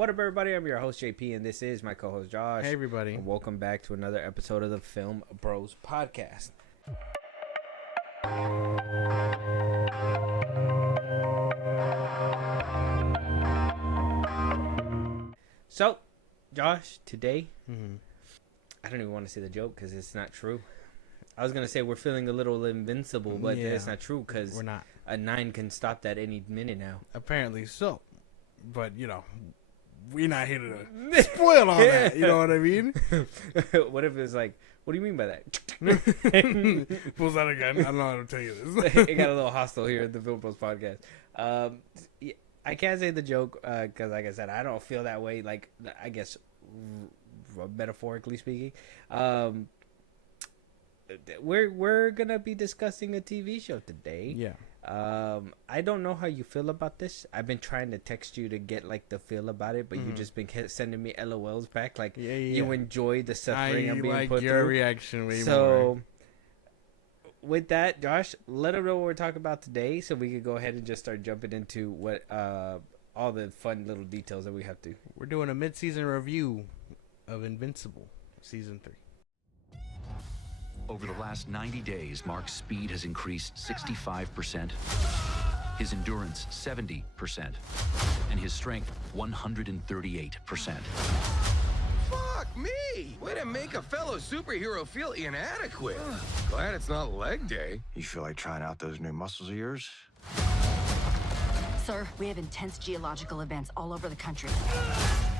What up, everybody? I'm your host, JP, and this is my co-host, Josh. Hey, everybody. And welcome back to another episode of the FilmBros podcast. So, Josh, today, I don't even want to say the joke because it's not true. I was going to say we're feeling a little invincible, but it's not true because we're not. A 9 can stop that any minute now. Apparently so. But, we're not here to spoil all that. You know what I mean? What if it's like, what do you mean by that? Pulls out again. I don't know how to tell you this. It got a little hostile here at the FilmBros podcast. I can't say the joke because, like I said, I don't feel that way. Like, I guess, metaphorically speaking, we're gonna be discussing a TV show today. Yeah. I don't know how you feel about this. I've been trying to text you to get like the feel about it, but you just been sending me LOLs back. Like you enjoy the suffering I'm being put your through. reaction way more. So with that, Josh, let them know what we're talking about today, so we can go ahead and just start jumping into what all the fun little details that we have to. We're doing a mid-season review of Invincible season 3. Over the last 90 days, Mark's speed has increased 65%, his endurance 70%, and his strength 138%. Fuck me! Way to make a fellow superhero feel inadequate. Glad it's not leg day. You feel like trying out those new muscles of yours? Sir, we have intense geological events all over the country.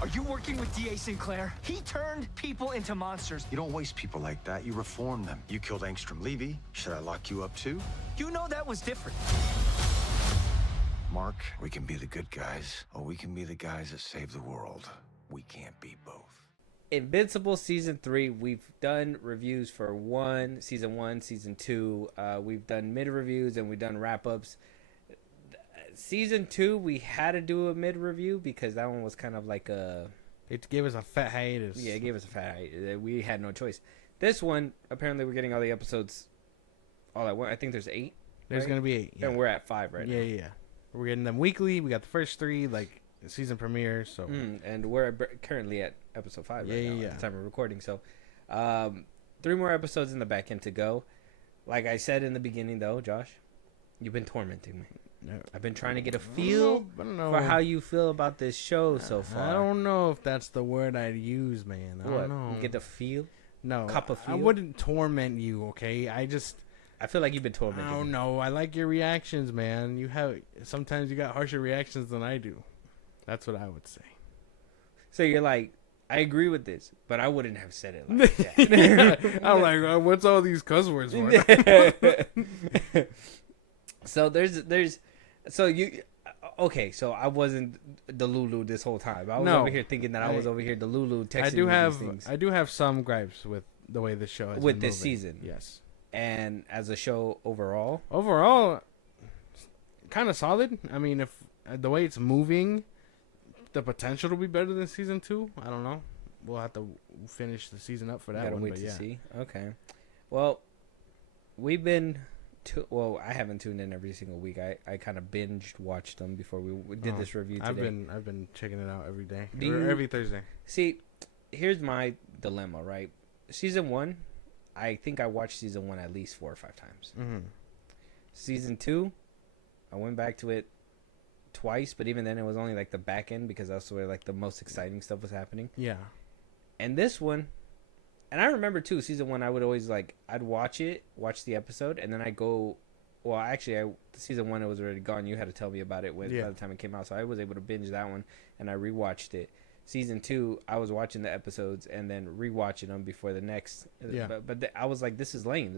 Are you working with D.A. Sinclair? He turned people into monsters. You don't waste people like that. You reform them. You killed Angstrom Levy. Should I lock you up too? You know that was different. Mark, we can be the good guys, or we can be the guys that save the world. We can't be both. Invincible season 3. We've done reviews for season 1, season 2. We've done mid reviews and we've done wrap ups. Season 2, we had to do a mid review because that one was kind of like It gave us a fat hiatus. Yeah, it gave us a fat hiatus. We had no choice. This one, apparently, we're getting all the episodes all at once. I think there's 8. There's going to be 8. Yeah. And we're at 5 right now. Yeah. We're getting them weekly. We got the first 3, like, season premiere. So. And we're currently at episode 5 right now at the time of recording. So, 3 more episodes in the back end to go. Like I said in the beginning, though, Josh, you've been tormenting me. No. I've been trying to get a feel for how you feel about this show so far. I don't know if that's the word I'd use, man. I don't know. Get the feel? No. Cup of feel? I wouldn't torment you, okay? I feel like you've been tormenting me. I don't know. I like your reactions, man. Sometimes you got harsher reactions than I do. That's what I would say. So you're like, I agree with this, but I wouldn't have said it like that. I'm like, what's all these cuss words for? So so I wasn't the Lulu this whole time. I was over here thinking that I was over here the Lulu texting things. I do have some gripes with the way this show is with this season. Yes. And as a show overall, kind of solid. I mean, if the way it's moving, the potential to be better than season 2. I don't know. We'll have to finish the season up for that one. Wait to see. Okay. Well, we've been. I haven't tuned in every single week. I kind of binged watched them before we did this review today. I've been checking it out every day, every Thursday. See, here's my dilemma. Right, season 1, I think I watched season 1 at least 4 or 5 times. Season 2, I went back to it twice, but even then it was only like the back end because that's where like the most exciting stuff was happening. Yeah. And this one. And I remember, too, season 1, I would always, I'd watch the episode, and then I'd go, season 1, it was already gone. You had to tell me about it by the time it came out, so I was able to binge that one, and I rewatched it. Season 2, I was watching the episodes and then rewatching them before the next. Yeah. But I was like, this is lame.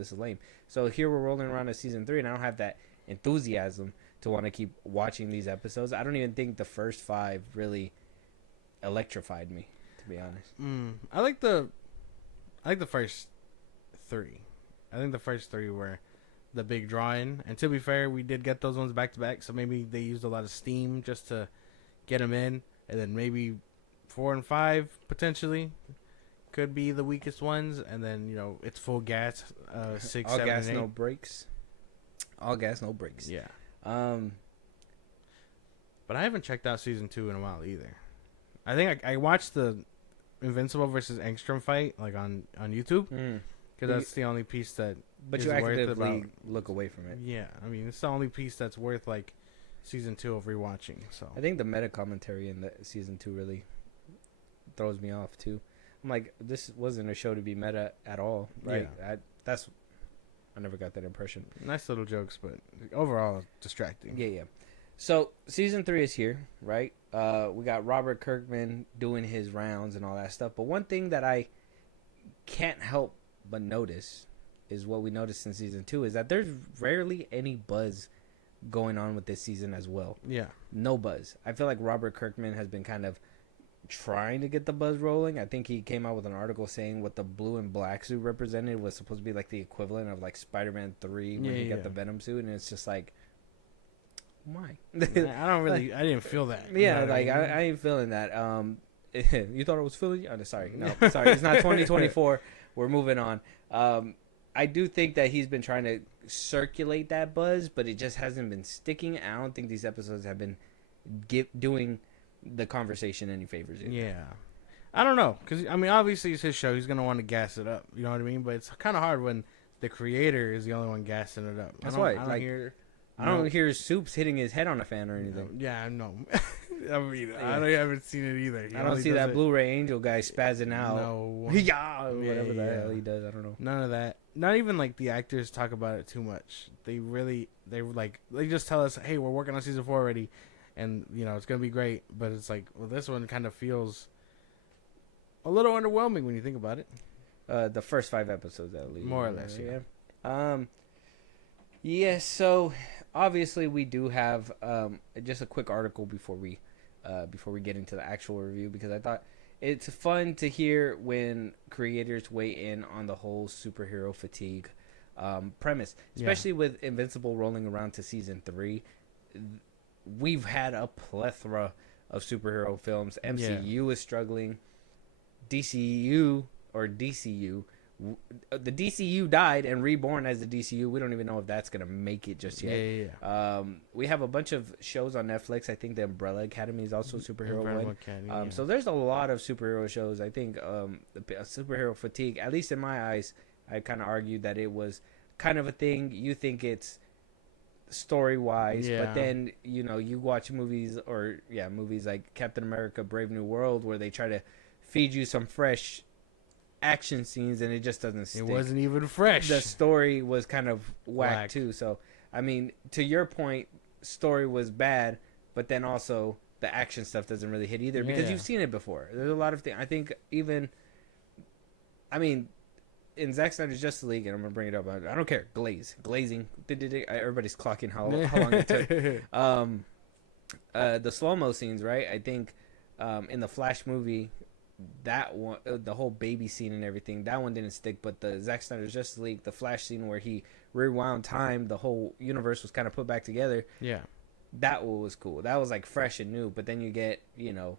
So here we're rolling around to season 3, and I don't have that enthusiasm to want to keep watching these episodes. I don't even think the first 5 really electrified me, to be honest. I like the first 3. I think the first 3 were the big draw-in. And to be fair, we did get those ones back-to-back, so maybe they used a lot of steam just to get them in. And then maybe 4 and 5, potentially, could be the weakest ones. And then, it's full gas, 6, all 7, gas, and 8. no brakes. All gas, no brakes. Yeah. But I haven't checked out season 2 in a while either. I think I watched the Invincible versus Engstrom fight like on YouTube because that's the only piece that. But is you worth actively about, look away from it. Yeah, I mean it's the only piece that's worth like season 2 of rewatching. So I think the meta commentary in the season 2 really throws me off too. I'm like, this wasn't a show to be meta at all, right? Yeah. I never got that impression. Nice little jokes, but overall distracting. Yeah. So season 3 is here, right? We got Robert Kirkman doing his rounds and all that stuff. But one thing that I can't help but notice is what we noticed in season 2 is that there's rarely any buzz going on with this season as well. Yeah. No buzz. I feel like Robert Kirkman has been kind of trying to get the buzz rolling. I think he came out with an article saying what the blue and black suit represented was supposed to be like the equivalent of like Spider-Man 3 when he got the Venom suit, and it's just like, why? I don't really. I didn't feel that. Yeah, you know like I ain't feeling that. You thought I was feeling you? Oh, sorry, no, sorry. It's not 2024. We're moving on. I do think that he's been trying to circulate that buzz, but it just hasn't been sticking. I don't think these episodes have been doing the conversation any favors. Yeah, I don't know, because I mean, obviously it's his show. He's gonna want to gas it up. You know what I mean? But it's kind of hard when the creator is the only one gassing it up. That's why. I don't hear Soups hitting his head on a fan or anything. Yeah, I know. I mean, I haven't seen it either. I don't see that Blu-ray Angel guy spazzing out. No. Yeah, whatever the hell he does. I don't know. None of that. Not even like the actors talk about it too much. They just tell us, hey, we're working on season 4 already, and you know it's gonna be great. But it's like, well, this one kind of feels a little underwhelming when you think about it. The first 5 episodes, at least, more or less. Yeah. Yeah. So obviously we do have just a quick article before we get into the actual review, because I thought it's fun to hear when creators weigh in on the whole superhero fatigue premise, especially with Invincible rolling around to season 3. We've had a plethora of superhero films. MCU is struggling. DCU, the DCU died and reborn as the DCU. We don't even know if that's going to make it just yet. Yeah. We have a bunch of shows on Netflix. I think the Umbrella Academy is also a superhero one. Academy, So there's a lot of superhero shows. I think superhero fatigue, at least in my eyes, I kind of argued that it was kind of a thing. You think it's story-wise, but then, you know, you watch movies like Captain America Brave New World, where they try to feed you some fresh action scenes and it just doesn't stick. It wasn't even fresh. The story was kind of whack too. So I mean, to your point, story was bad, but then also the action stuff doesn't really hit either, because you've seen it before. There's a lot of things. I think even, I mean, in Zack Snyder's Justice League, and I'm gonna bring it up, I don't care, glazing, everybody's clocking how long it took. The slow-mo scenes, right? I think in the Flash movie, that one, the whole baby scene and everything, that one didn't stick. But the Zack Snyder's Justice League, the Flash scene where he rewound time, the whole universe was kind of put back together. Yeah, that one was cool. That was like fresh and new. But then you get, you know,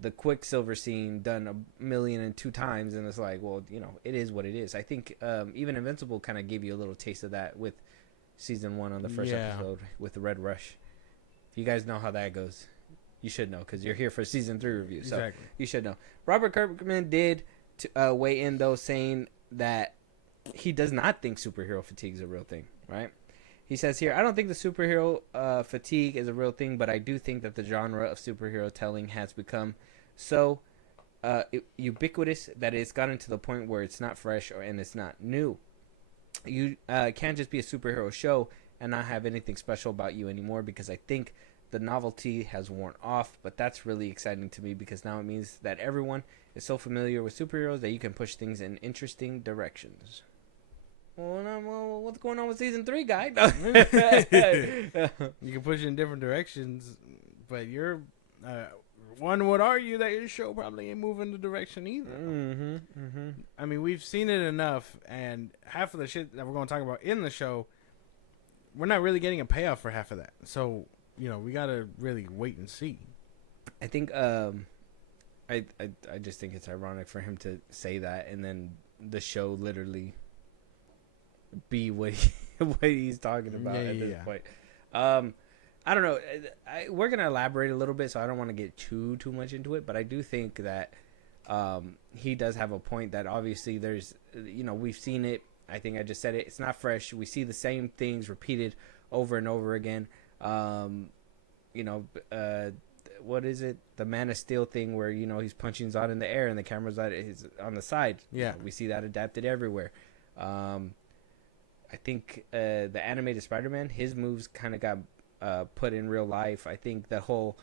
the Quicksilver scene done 1,000,002 times, and it's like, well, you know, it is what it is. I think even Invincible kind of gave you a little taste of that with season 1 on the first episode with the Red Rush. If you guys know how that goes, you should know, because you're here for season 3 review, so you should know. Robert Kirkman did weigh in, though, saying that he does not think superhero fatigue is a real thing, right? He says here, I don't think the superhero fatigue is a real thing, but I do think that the genre of superhero telling has become so ubiquitous that it's gotten to the point where it's not fresh and it's not new. You can't just be a superhero show and not have anything special about you anymore, because I think the novelty has worn off. But that's really exciting to me, because now it means that everyone is so familiar with superheroes that you can push things in interesting directions. Well, what's going on with season 3, guy? You can push it in different directions, but you're one would argue that your show probably ain't moving the direction either. I mean, we've seen it enough, and half of the shit that we're going to talk about in the show, we're not really getting a payoff for half of that. So, you know, we got to really wait and see. I think I just think it's ironic for him to say that, and then the show literally be what he's talking about at this point. I don't know. We're gonna elaborate a little bit, so I don't want to get too much into it. But I do think that he does have a point. That obviously there's, we've seen it. I think I just said it. It's not fresh. We see the same things repeated over and over again. What is it? The Man of Steel thing where he's punching Zod in the air and the camera's on the side. Yeah, we see that adapted everywhere. I think the animated Spider-Man, his moves kind of got put in real life. I think that whole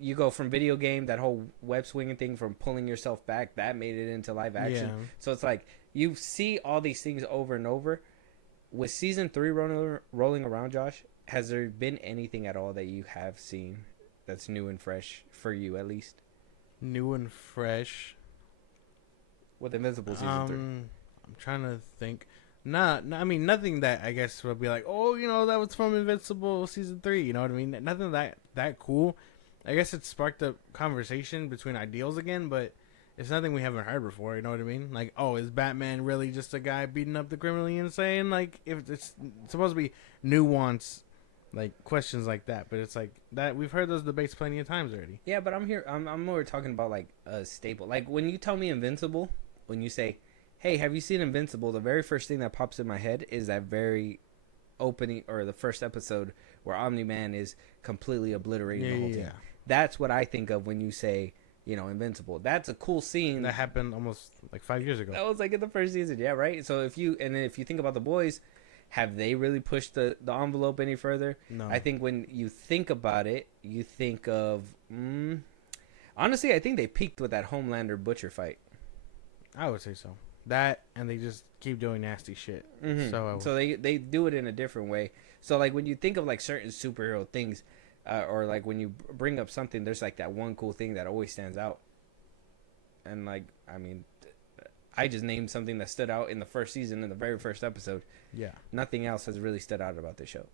you go from video game, that whole web swinging thing from pulling yourself back, that made it into live action. Yeah. So it's like you see all these things over and over. With season 3 rolling around, Josh, has there been anything at all that you have seen that's new and fresh for you, at least? New and fresh. With Invincible season 3. I'm trying to think. I mean, nothing that I guess would be like, oh, that was from Invincible season 3. You know what I mean? Nothing that cool. I guess it sparked a conversation between ideals again, but it's nothing we haven't heard before. You know what I mean? Like, oh, is Batman really just a guy beating up the criminally insane? Like, if it's supposed to be nuance, like questions like that, but it's like that we've heard those debates plenty of times already. Yeah, but I'm more talking about like a staple. Like when you tell me Invincible, when you say, hey, have you seen Invincible? The very first thing that pops in my head is that very opening or the first episode where Omni-Man is completely obliterating the whole thing. That's what I think of when you say, Invincible. That's a cool scene. That happened almost like 5 years ago. That was like in the first season, yeah, right? So if you think about The Boys, have they really pushed the envelope any further? No. I think when you think about it, you think of honestly, I think they peaked with that Homelander Butcher fight. I would say so. That, and they just keep doing nasty shit. Mm-hmm. So they do it in a different way. So like when you think of like certain superhero things, or like when you bring up something, there's like that one cool thing that always stands out. And like, I mean, I just named something that stood out in the first season, in the very first episode. Yeah. Nothing else has really stood out about the show.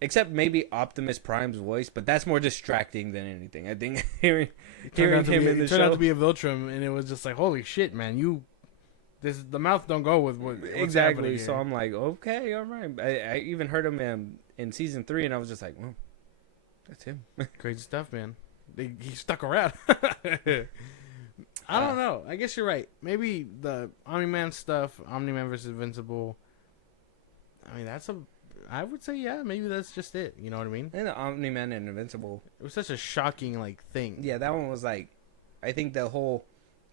Except maybe Optimus Prime's voice, but that's more distracting than anything. I think hearing him in the show. It turned out to be a Viltrum, and it was just like, holy shit, man, the mouth don't go with what's exactly. Here. So I'm like, okay, all right. I even heard him in season 3, and I was just like, well, that's him. Crazy stuff, man. He stuck around. I don't know. I guess you're right. Maybe the Omni-Man stuff, Omni-Man versus Invincible. I mean, I would say, yeah, maybe that's just it. You know what I mean? And the Omni-Man and Invincible. It was such a shocking, thing. Yeah, that one was like, I think the whole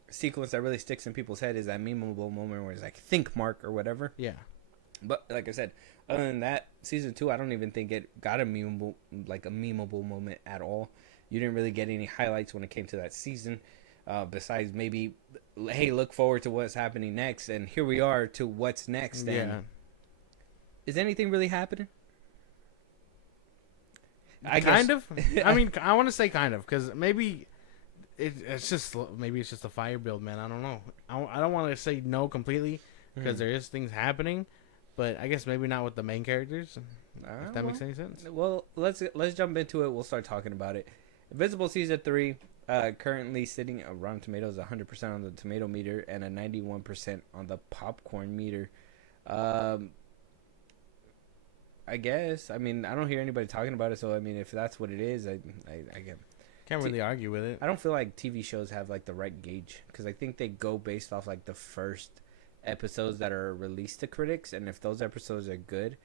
sequence that really sticks in people's head is that memeable moment where it's like, think, Mark, or whatever. Yeah. But like I said, other than that, season 2, I don't even think it got a memeable moment at all. You didn't really get any highlights when it came to that season. Besides maybe, hey, look forward to what's happening next. And here we are to what's next. And is anything really happening? Kind of. I mean, I want to say kind of, because maybe it's just a fire build, man. I don't know. I don't want to say no completely, because there is things happening, but I guess maybe not with the main characters. If that makes any sense. Well, let's jump into it. We'll start talking about it. Invincible season 3, currently sitting at Rotten Tomatoes 100% on the tomato meter and a 91% on the popcorn meter. I guess. I mean, I don't hear anybody talking about it, so I mean, if that's what it is, I can't really argue with it. I don't feel like TV shows have like the right gauge, because I think they go based off like the first episodes that are released to critics, and if those episodes are good,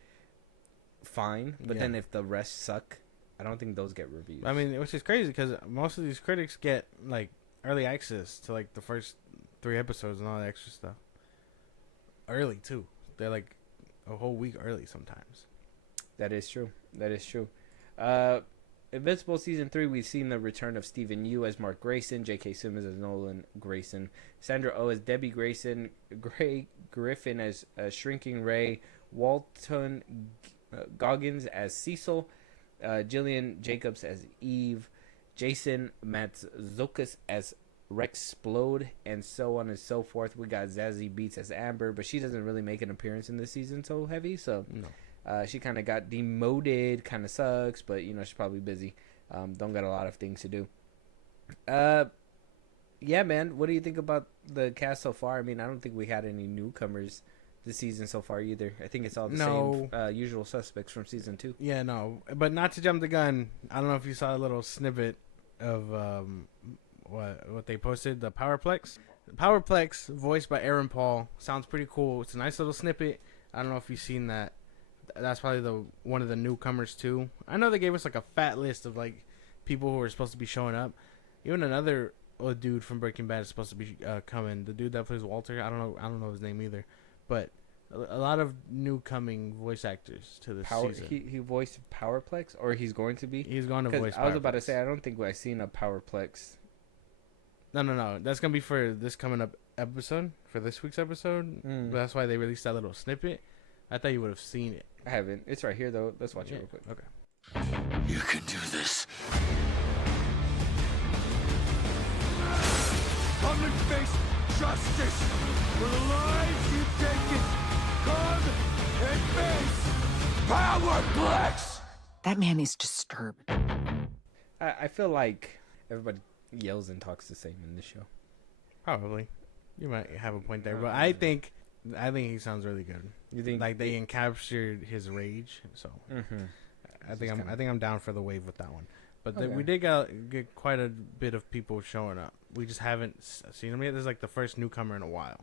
fine. But then if the rest suck, I don't think those get reviews. I mean, which is crazy, because most of these critics get like early access to like the first 3 episodes and all that extra stuff. Early too. They're like a whole week early sometimes. That is true. Invincible season 3, we've seen the return of Stephen Yu as Mark Grayson, J.K. Simmons as Nolan Grayson, Sandra Oh as Debbie Grayson, Gray Griffin as Shrinking Ray, Walton Goggins as Cecil, Jillian Jacobs as Eve, Jason Matzokas as Rexplode, and so on and so forth. We got Zazie Beetz as Amber, but she doesn't really make an appearance in this season so heavy, so no. She kind of got demoted, kind of sucks, but she's probably busy. Don't got a lot of things to do. Yeah, man, what do you think about the cast so far? I mean, I don't think we had any newcomers the season so far either. I think it's all the No. same usual suspects from season 2. Yeah, no, but not to jump the gun. I don't know if you saw a little snippet of what they posted. The Powerplex. Powerplex, voiced by Aaron Paul, sounds pretty cool. It's a nice little snippet. I don't know if you've seen that. That's probably one of the newcomers too. I know they gave us like a fat list of like people who are supposed to be showing up. Even another dude from Breaking Bad is supposed to be coming. The dude that plays Walter, I don't know his name either. But a lot of new coming voice actors to this season. He voiced Powerplex, or he's going to be. He's going to voice. I was about to say I don't think I've seen a Powerplex. No. That's gonna be for this coming up episode, for this week's episode. That's why they released that little snippet. I thought you would have seen it. I haven't. It's right here though. Let's watch it real quick. Okay. You can do this. Come and face justice for the lives you've taken. Come and face Powerplex! That man is disturbed. I feel like everybody yells and talks the same in this show. Probably. You might have a point there, but I think he sounds really good. You think Like they encaptured his rage, so I think I'm down for the wave with that one. But we did get quite a bit of people showing up. We just haven't seen them yet. This is like the first newcomer in a while.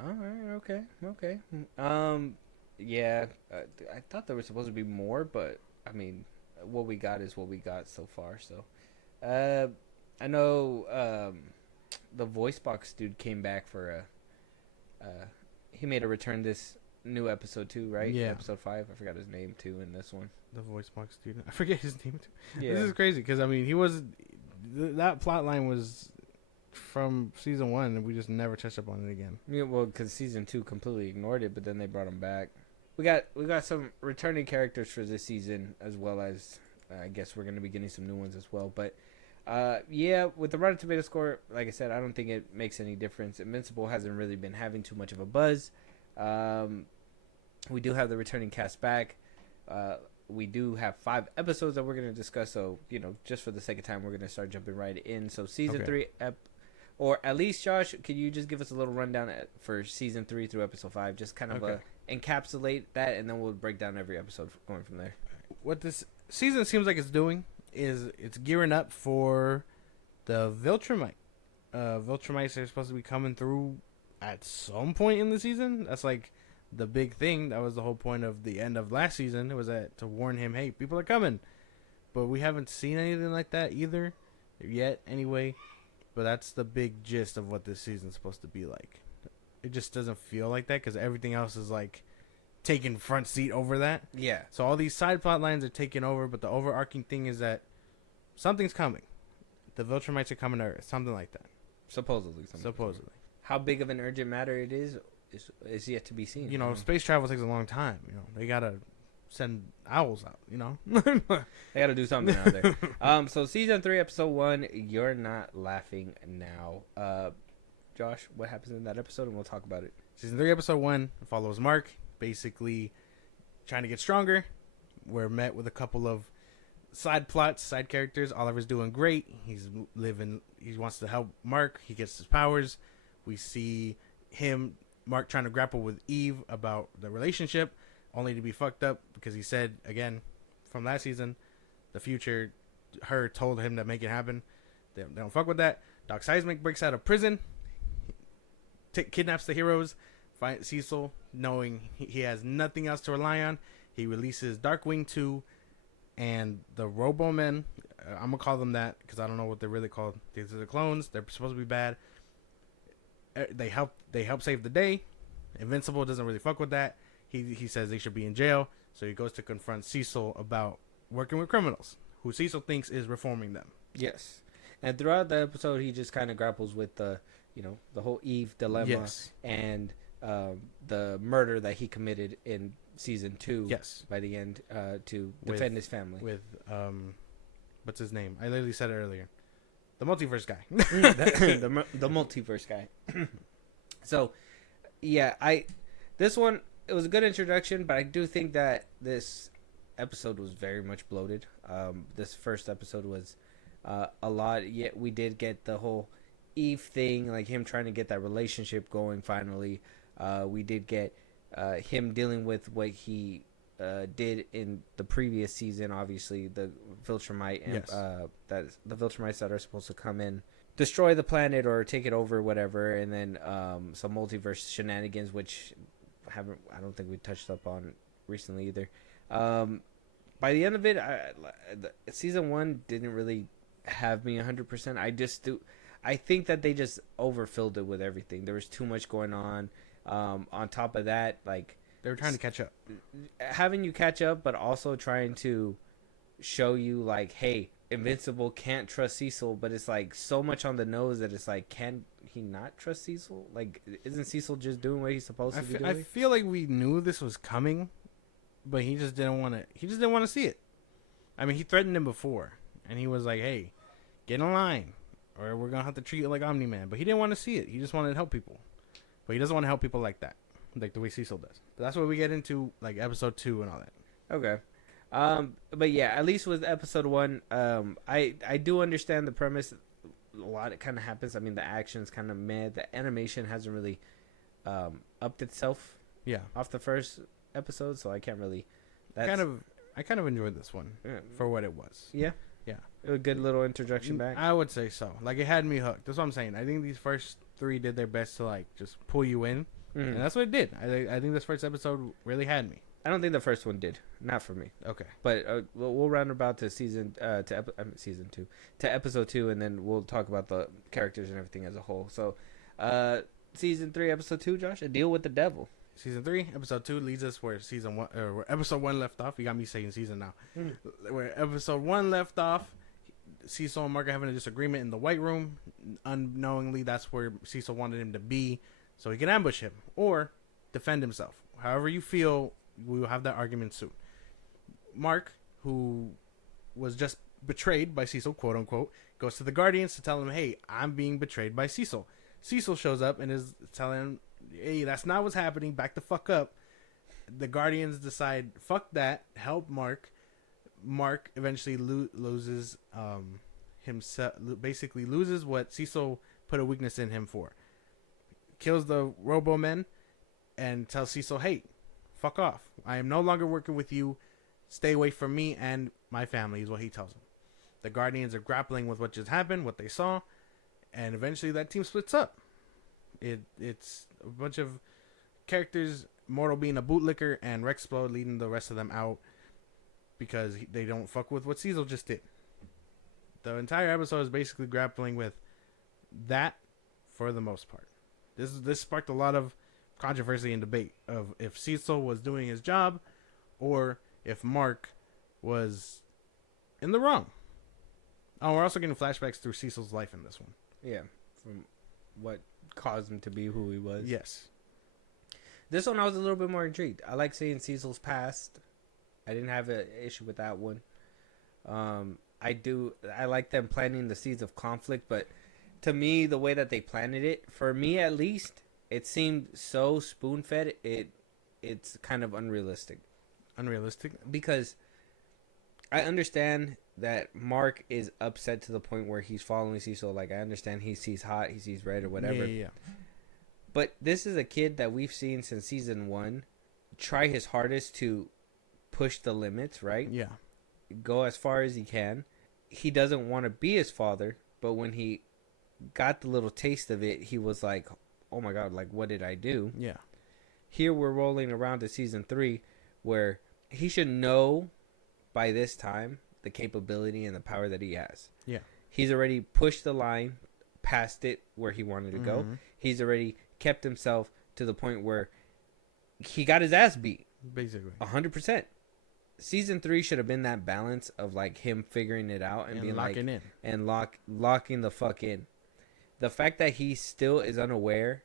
All right. Okay. Yeah. I thought there was supposed to be more, but I mean, what we got is what we got so far. So, I know the voice box dude came back for he made a return this new episode too, right? Yeah. Episode 5. I forgot his name too in this one. The voice box dude. I forget his name too. Yeah. This is crazy because I mean that plot line was from season 1 and we just never touched up on it again. Yeah, well, because season 2 completely ignored it, but then they brought him back. We got some returning characters for this season, as well as I guess we're going to be getting some new ones as well. But yeah, with the Rotten Tomato score, like I said, I don't think it makes any difference. Invincible hasn't really been having too much of a buzz. We do have the returning cast back. We do have 5 episodes that we're going to discuss. So, just for the sake of time, we're going to start jumping right in. So season 3, or at least, Josh, could you just give us a little rundown for season 3 through episode 5? Just kind of encapsulate that, and then we'll break down every episode going from there. What this season seems like it's doing is it's gearing up for the Viltrumite. Viltrumites are supposed to be coming through at some point in the season. That's like the big thing. That was the whole point of the end of last season. It was to warn him, hey, people are coming. But we haven't seen anything like that either yet anyway. But that's the big gist of what this season's supposed to be like. It just doesn't feel like that because everything else is like taking front seat over that. Yeah. So all these side plot lines are taking over, but the overarching thing is that something's coming. The Viltrumites are coming to Earth, something like that. Supposedly. How big of an urgent matter it is yet to be seen. Space travel takes a long time. They gotta send owls out. They gotta do something out there. So season 3, episode 1, You're Not Laughing Now. Josh, what happens in that episode, and we'll talk about it. Season 3, episode 1 follows Mark, basically trying to get stronger. We're met with a couple of side plots, side characters. Oliver's doing great. He wants to help Mark. He gets his powers. We see Mark trying to grapple with Eve about the relationship, only to be fucked up because he said, again, from last season, the future, her told him to make it happen. They don't fuck with that. Doc Seismic breaks out of prison, kidnaps the heroes, finds Cecil, knowing he has nothing else to rely on. He releases Darkwing 2 and the Robomen. I'm going to call them that because I don't know what they're really called. These are the clones. They're supposed to be bad. They help save the day. Invincible doesn't really fuck with that. He says they should be in jail. So he goes to confront Cecil about working with criminals, who Cecil thinks is reforming them. Yes. And throughout the episode, he just kind of grapples with the whole Eve dilemma and the murder that he committed in season 2. Yes. By the end, to defend his family. With what's his name? I literally said it earlier. The multiverse guy. the multiverse guy. So, yeah, this one, it was a good introduction, but I do think that this episode was very much bloated. This first episode was a lot. Yet we did get the whole Eve thing, like him trying to get that relationship going finally. We did get him dealing with what he did in the previous season. Obviously, the Viltrumite and that the Viltrumites that are supposed to come in, destroy the planet or take it over, whatever, and then some multiverse shenanigans, which I don't think we touched up on recently either. By the end of it, season 1 didn't really have me 100%. I think that they just overfilled it with everything. There was too much going on. On top of that, like, They were trying to catch up. having you catch up, but also trying to show you, like, hey, Invincible can't trust Cecil, but it's like so much on the nose that it's like, can he not trust Cecil? Like, isn't Cecil just doing what he's supposed to be doing? I feel like we knew this was coming, but he just didn't want to. He just didn't want to see it. I mean, he threatened him before, and he was like, "Hey, get in line, or we're gonna have to treat you like Omni-Man." But he didn't want to see it. He just wanted to help people, but he doesn't want to help people like that, like the way Cecil does. But that's what we get into, like episode 2 and all that. Okay. But yeah, at least with episode 1, I do understand the premise. A lot kind of happens. I mean, the action's kind of meh. The animation hasn't really upped itself. Yeah, Off the first episode, so I can't really. I kind of enjoyed this one for what it was. Yeah. Yeah, A good little introduction back. I would say so. Like, it had me hooked. That's what I'm saying. I think these first 3 did their best to like just pull you in, and that's what it did. I think this first episode really had me. I don't think the first one did. Not for me. Okay. But we'll round about to season 2 to episode 2, and then we'll talk about the characters and everything as a whole. So, season 3, episode 2, Josh, A Deal with the Devil. Season 3, episode 2 leads us where season 1 or where episode 1 left off. You got me saying season now. Where episode 1 left off, Cecil and Mark are having a disagreement in the White Room. Unknowingly, that's where Cecil wanted him to be, so he can ambush him or defend himself. However you feel, we will have that argument soon. Mark, who was just betrayed by Cecil, quote unquote, goes to the Guardians to tell him, "Hey, I'm being betrayed by Cecil." Cecil shows up and is telling him, "Hey, that's not what's happening. Back the fuck up." The Guardians decide, fuck that, help Mark. Mark eventually loses himself, basically loses what Cecil put a weakness in him for. Kills the Robo-Men and tells Cecil, "Hey, fuck off. I am no longer working with you. Stay away from me and my family," is what he tells him. The Guardians are grappling with what just happened, what they saw, and eventually that team splits up. It's a bunch of characters, Mortal being a bootlicker and Rexplode leading the rest of them out because they don't fuck with what Cecil just did. The entire episode is basically grappling with that for the most part. This sparked a lot of controversy and debate of if Cecil was doing his job or if Mark was in the wrong. Oh, we're also getting flashbacks through Cecil's life in this one. Yeah, from what caused him to be who he was. Yes. This one I was a little bit more intrigued. I like seeing Cecil's past. I didn't have an issue with that one. I like them planting the seeds of conflict, but to me, the way that they planted it, for me at least, it seemed so spoon-fed. It's kind of unrealistic. Unrealistic? Because I understand that Mark is upset to the point where he's following Cecil. Like, I understand he sees hot, he sees red, or whatever. Yeah. But this is a kid that we've seen since season 1 try his hardest to push the limits, right? Yeah. Go as far as he can. He doesn't want to be his father, but when he got the little taste of it, he was like, oh my God, like, what did I do? Yeah. Here we're rolling around to season 3 where he should know by this time the capability and the power that he has. Yeah. He's already pushed the line past it where he wanted to go. He's already kept himself to the point where he got his ass beat. Basically. 100%. Season 3 should have been that balance of like him figuring it out and being locking like in. and locking the fuck in. The fact that he still is unaware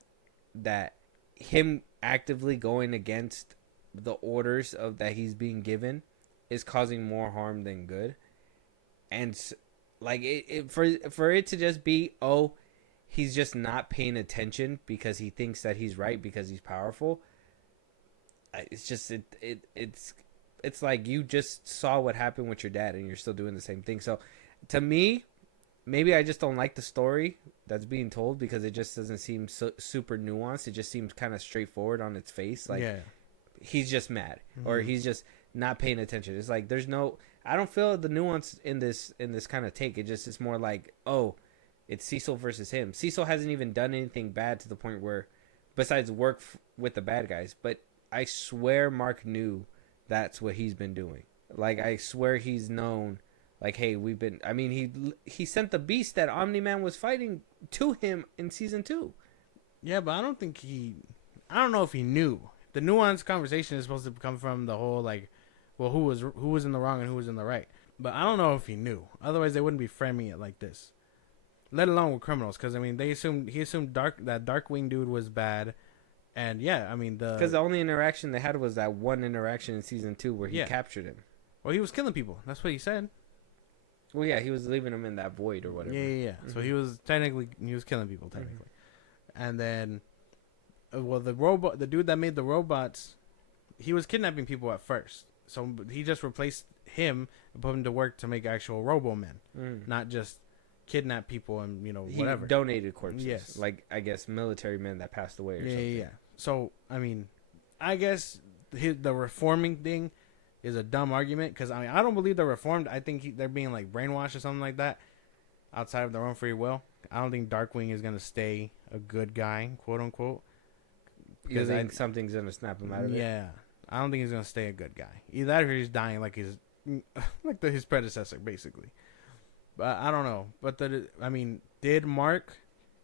that him actively going against the orders of that he's being given is causing more harm than good. And like for it to just be, oh, he's just not paying attention because he thinks that he's right because he's powerful. It's just it's like you just saw what happened with your dad and you're still doing the same thing. So to me, maybe I just don't like the story that's being told because it just doesn't seem super nuanced. It just seems kind of straightforward on its face. Like he's just mad or he's just not paying attention. It's like there's no. I don't feel the nuance in this kind of take. It's more like, oh, it's Cecil versus him. Cecil hasn't even done anything bad to the point where, besides work with the bad guys. But I swear Mark knew that's what he's been doing. Like I swear he's known. Like, hey, we've been. I mean, he sent the beast that Omni-Man was fighting to him in season 2. Yeah, but I don't think I don't know if he knew. The nuanced conversation is supposed to come from the whole like, well, who was in the wrong and who was in the right. But I don't know if he knew. Otherwise, they wouldn't be framing it like this. Let alone with criminals, because I mean, he assumed that Darkwing dude was bad, and yeah, I mean because the only interaction they had was that one interaction in season 2 where he captured him. Well, he was killing people. That's what he said. Well, yeah, he was leaving him in that void or whatever. Yeah. Mm-hmm. So he was killing people technically, and then, well, the dude that made the robots, he was kidnapping people at first. So he just replaced him and put him to work to make actual Robo-Men, not just kidnap people and whatever. He donated corpses. Yes, like I guess military men that passed away or something. Yeah. So I mean, I guess the reforming thing is a dumb argument because I mean I don't believe they're reformed. I think they're being like brainwashed or something like that outside of their own free will. I don't think Darkwing is gonna stay a good guy, quote unquote. Because I think something's gonna snap him out of it. Yeah, I don't think he's gonna stay a good guy. Either that or he's dying like his predecessor, basically. But I don't know. But did Mark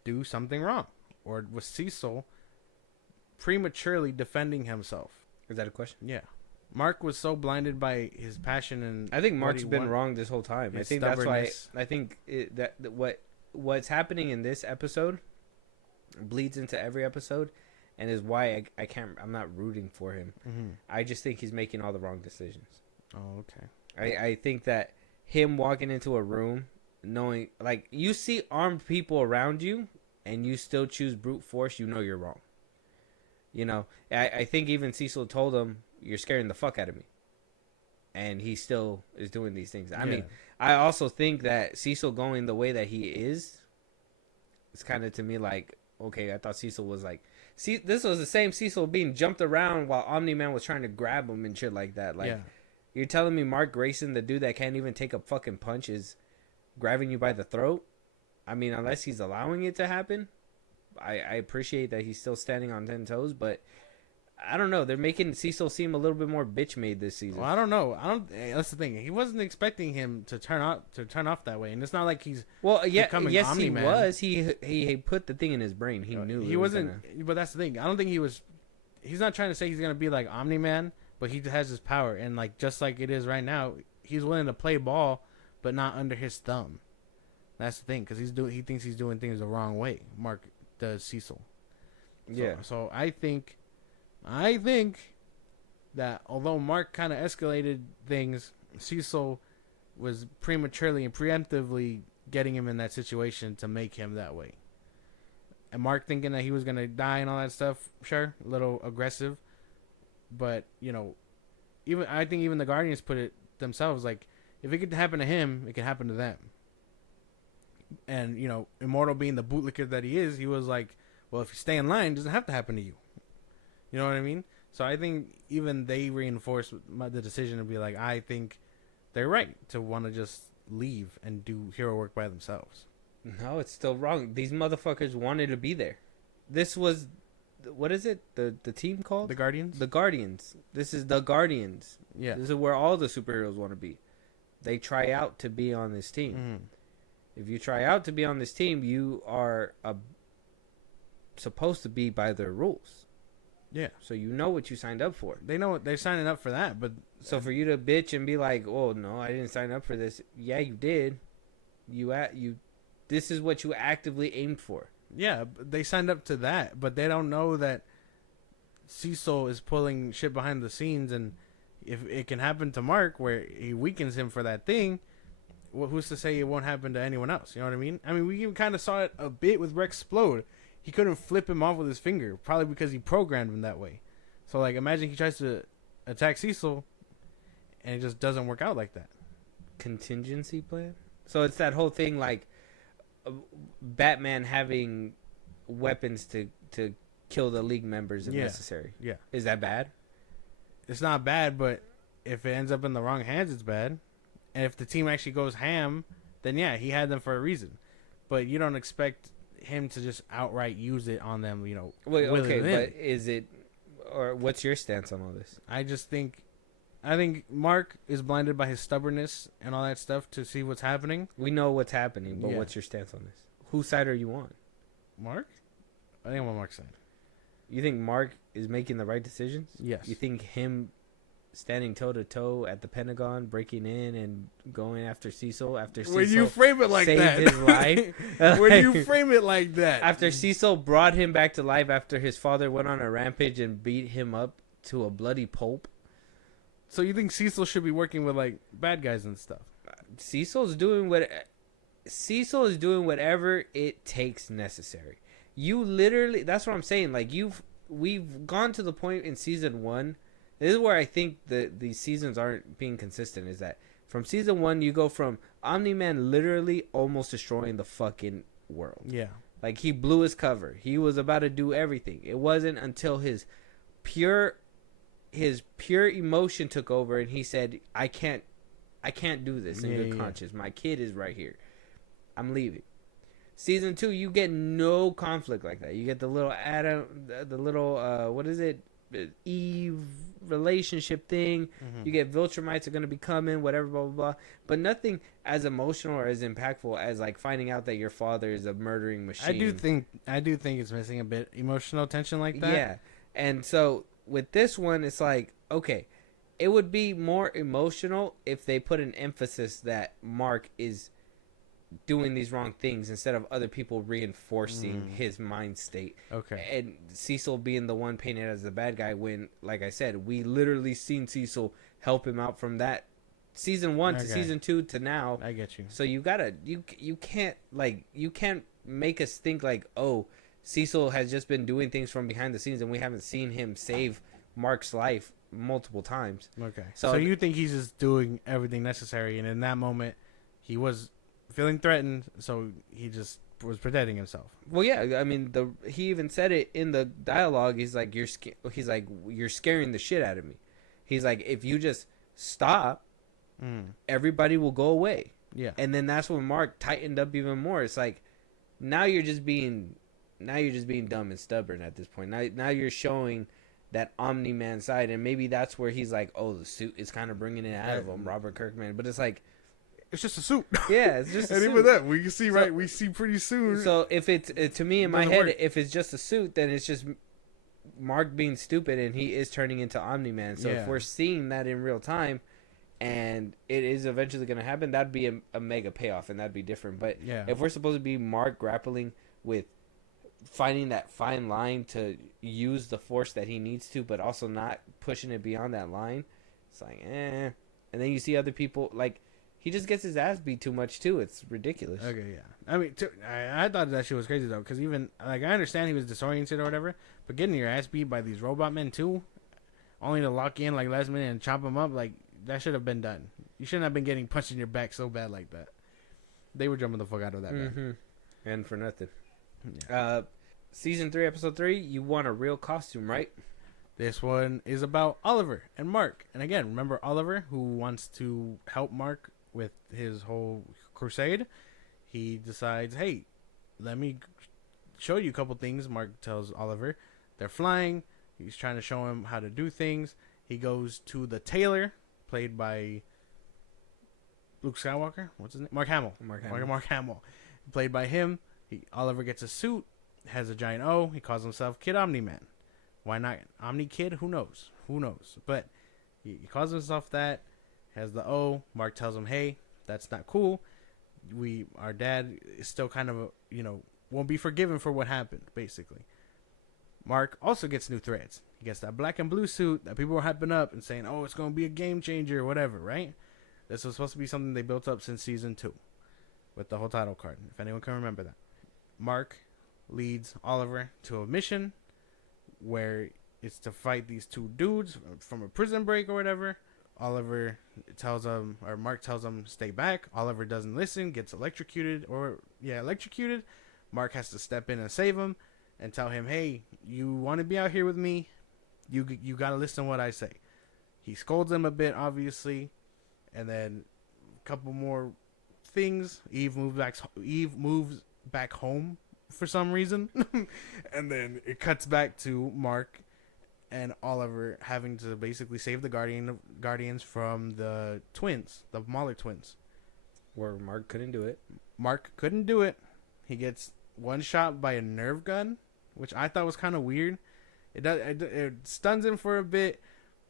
do something wrong, or was Cecil prematurely defending himself? Is that a question? Yeah. Mark was so blinded by his passion and I think Mark's been wrong this whole time. I think that's why I think what's happening in this episode bleeds into every episode and is why I'm not rooting for him. Mm-hmm. I just think he's making all the wrong decisions. Oh, okay. I think that him walking into a room knowing like you see armed people around you and you still choose brute force, you're wrong. I think even Cecil told him, you're scaring the fuck out of me. And he still is doing these things. I mean, I also think that Cecil going the way that he is, it's kind of to me like, okay, I thought Cecil was like, see, this was the same Cecil being jumped around while Omni-Man was trying to grab him and shit like that. Like, you're telling me Mark Grayson, the dude that can't even take a fucking punch, is grabbing you by the throat? I mean, unless he's allowing it to happen. I appreciate that he's still standing on 10 toes, but I don't know. They're making Cecil seem a little bit more bitch made this season. Well, I don't know. That's the thing. He wasn't expecting him to turn off that way, and it's not like he's yes, Omni-Man. He was. He put the thing in his brain. He knew he wasn't. But that's the thing. I don't think he was. He's not trying to say he's gonna be like Omni-Man, but he has his power, and like just like it is right now, he's willing to play ball, but not under his thumb. That's the thing, because he thinks he's doing things the wrong way. Mark does Cecil. So I think that although Mark kind of escalated things, Cecil was prematurely and preemptively getting him in that situation to make him that way. And Mark thinking that he was going to die and all that stuff, sure, a little aggressive. But, I think even the Guardians put it themselves, like, if it could happen to him, it can happen to them. And, Immortal being the bootlicker that he is, he was like, well, if you stay in line, it doesn't have to happen to you. You know what I mean? So I think even they reinforce the decision to be like, I think they're right to want to just leave and do hero work by themselves. No, it's still wrong. These motherfuckers wanted to be there. This was, what is it? The team called? The Guardians? The Guardians. This is the Guardians. Yeah. This is where all the superheroes want to be. They try out to be on this team. Mm-hmm. If you try out to be on this team, you are supposed to be by their rules. Yeah. So you know what you signed up for. They know what they're signing up for that, but so for you to bitch and be like, "Oh no, I didn't sign up for this." Yeah, you did. This is what you actively aimed for. Yeah, they signed up to that, but they don't know that Cecil is pulling shit behind the scenes, and if it can happen to Mark where he weakens him for that thing, well, who's to say it won't happen to anyone else? You know what I mean? I mean, we even kind of saw it a bit with Rex Splode. He couldn't flip him off with his finger, probably because he programmed him that way. So, like, imagine he tries to attack Cecil, and it just doesn't work out like that. Contingency plan? So it's that whole thing, like, Batman having weapons to kill the League members if necessary. Yeah. Is that bad? It's not bad, but if it ends up in the wrong hands, it's bad. And if the team actually goes ham, then yeah, he had them for a reason. But you don't expect him to just outright use it on them, you know. Wait, okay, but is it, or what's your stance on all this? I think Mark is blinded by his stubbornness and all that stuff to see what's happening. We know what's happening, but what's your stance on this? Whose side are you on? Mark? I think I'm on Mark's side. You think Mark is making the right decisions? Yes. You think him standing toe-to-toe at the Pentagon, breaking in and going after Cecil when you frame it like saved that. his life? When you frame it like that. After Cecil brought him back to life after his father went on a rampage and beat him up to a bloody pulp. So you think Cecil should be working with like bad guys and stuff? Cecil is doing whatever it takes necessary. You literally, that's what I'm saying. Like we've gone to the point in season 1. This is where I think these seasons aren't being consistent. Is that from season 1 you go from Omni-Man literally almost destroying the fucking world. Yeah. Like he blew his cover. He was about to do everything. It wasn't until his pure emotion took over and he said, I can't do this in good conscience. My kid is right here. I'm leaving. Season 2, you get no conflict like that. You get the little what is it? Eve relationship thing. You get Viltrumites are going to be coming, whatever, blah, blah, blah. But nothing as emotional or as impactful as like finding out that your father is a murdering machine. I do think it's missing a bit emotional tension like that. Yeah. And so with this one, it's like, okay, it would be more emotional if they put an emphasis that Mark is doing these wrong things instead of other people reinforcing his mind state. Okay. And Cecil being the one painted as the bad guy when, like I said, we literally seen Cecil help him out from that season 1 to season 2 to now. I get you. So you can't make us think like, oh, Cecil has just been doing things from behind the scenes and we haven't seen him save Mark's life multiple times. Okay. So you think he's just doing everything necessary, and in that moment he was feeling threatened, so he just was protecting himself. Well, yeah, I mean, he even said it in the dialogue. He's like, you're scaring the shit out of me. He's like, if you just stop, everybody will go away. Yeah. And then that's when Mark tightened up even more. It's like, now you're just being dumb and stubborn at this point. Now you're showing that Omni-Man side, and maybe that's where he's like, oh, the suit is kind of bringing it out of him, Robert Kirkman. But it's like, it's just a suit. Yeah, it's just a suit. And even that, we can see, right? We see pretty soon. So if it's, to me in my head, if it's just a suit, then it's just Mark being stupid and he is turning into Omni-Man. So if we're seeing that in real time and it is eventually going to happen, that'd be a mega payoff and that'd be different. But if we're supposed to be Mark grappling with finding that fine line to use the force that he needs to, but also not pushing it beyond that line, it's like, eh. And then you see other people, like, he just gets his ass beat too much too. It's ridiculous. Okay, yeah. I mean, I thought that shit was crazy though, because even like I understand he was disoriented or whatever, but getting your ass beat by these robot men too, only to lock you in like last minute and chop him up, like that should have been done. You shouldn't have been getting punched in your back so bad like that. They were jumping the fuck out of that. And for nothing. Yeah. Season 3, episode 3. You want a real costume, right? This one is about Oliver and Mark, and again, remember Oliver who wants to help Mark with his whole crusade. He decides, hey, let me show you a couple things. Mark tells Oliver they're flying. He's trying to show him how to do things. He goes to the tailor, played by Luke Skywalker. What's his name? Mark Hamill. Mark Hamill. Played by him. Oliver gets a suit, has a giant O. He calls himself Kid Omni-Man. Why not Omni Kid? Who knows? But he calls himself that. Has the O. Mark tells him, hey, that's not cool. Our dad is still kind of, won't be forgiven for what happened, basically. Mark also gets new threads. He gets that black and blue suit that people were hyping up and saying, oh, it's going to be a game changer or whatever, right? This was supposed to be something they built up since season 2 with the whole title card, if anyone can remember that. Mark leads Oliver to a mission where it's to fight these two dudes from a prison break or whatever. Oliver tells him, or Mark tells him, stay back. Oliver doesn't listen, gets electrocuted. Mark has to step in and save him and tell him, hey, you want to be out here with me? You got to listen to what I say. He scolds him a bit, obviously. And then a couple more things. Eve moves back home for some reason. And then it cuts back to Mark and Oliver having to basically save the Guardians from the twins, the Mauler twins. Where Mark couldn't do it. Mark couldn't do it. He gets one shot by a nerve gun, which I thought was kind of weird. It stuns him for a bit,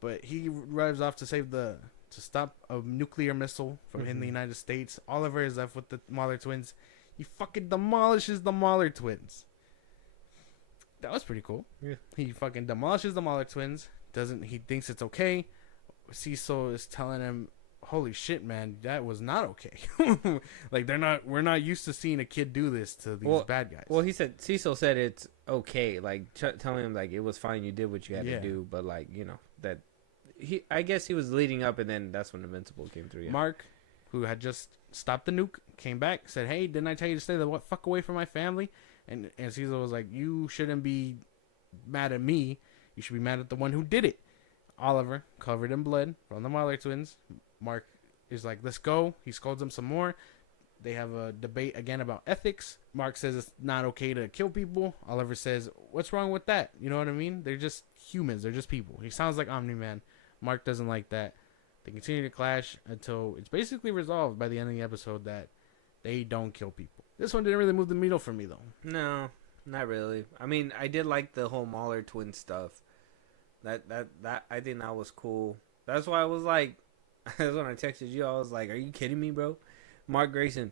but he drives off to stop a nuclear missile from hitting the United States. Oliver is left with the Mauler twins. He fucking demolishes the Mauler twins. That was pretty cool. Yeah. He fucking demolishes the Mauler twins. He thinks it's okay. Cecil is telling him, holy shit, man, that was not okay. Like, we're not used to seeing a kid do this to these bad guys. Well, Cecil said it's okay. Like, telling him, like, it was fine, you did what you had to do, but, like, you know, that I guess he was leading up, and then that's when Invincible came through. Yeah. Mark, who had just stopped the nuke, came back, said, hey, didn't I tell you to stay the fuck away from my family? And Cecil was like, you shouldn't be mad at me. You should be mad at the one who did it. Oliver, covered in blood from the Mauler twins. Mark is like, let's go. He scolds him some more. They have a debate again about ethics. Mark says it's not okay to kill people. Oliver says, what's wrong with that? You know what I mean? They're just humans. They're just people. He sounds like Omni-Man. Mark doesn't like that. They continue to clash until it's basically resolved by the end of the episode that they don't kill people. This one didn't really move the needle for me, though. No, not really. I mean, I did like the whole Mauler twin stuff. That I think that was cool. That's why I was like, that's when I texted you. I was like, are you kidding me, bro? Mark Grayson,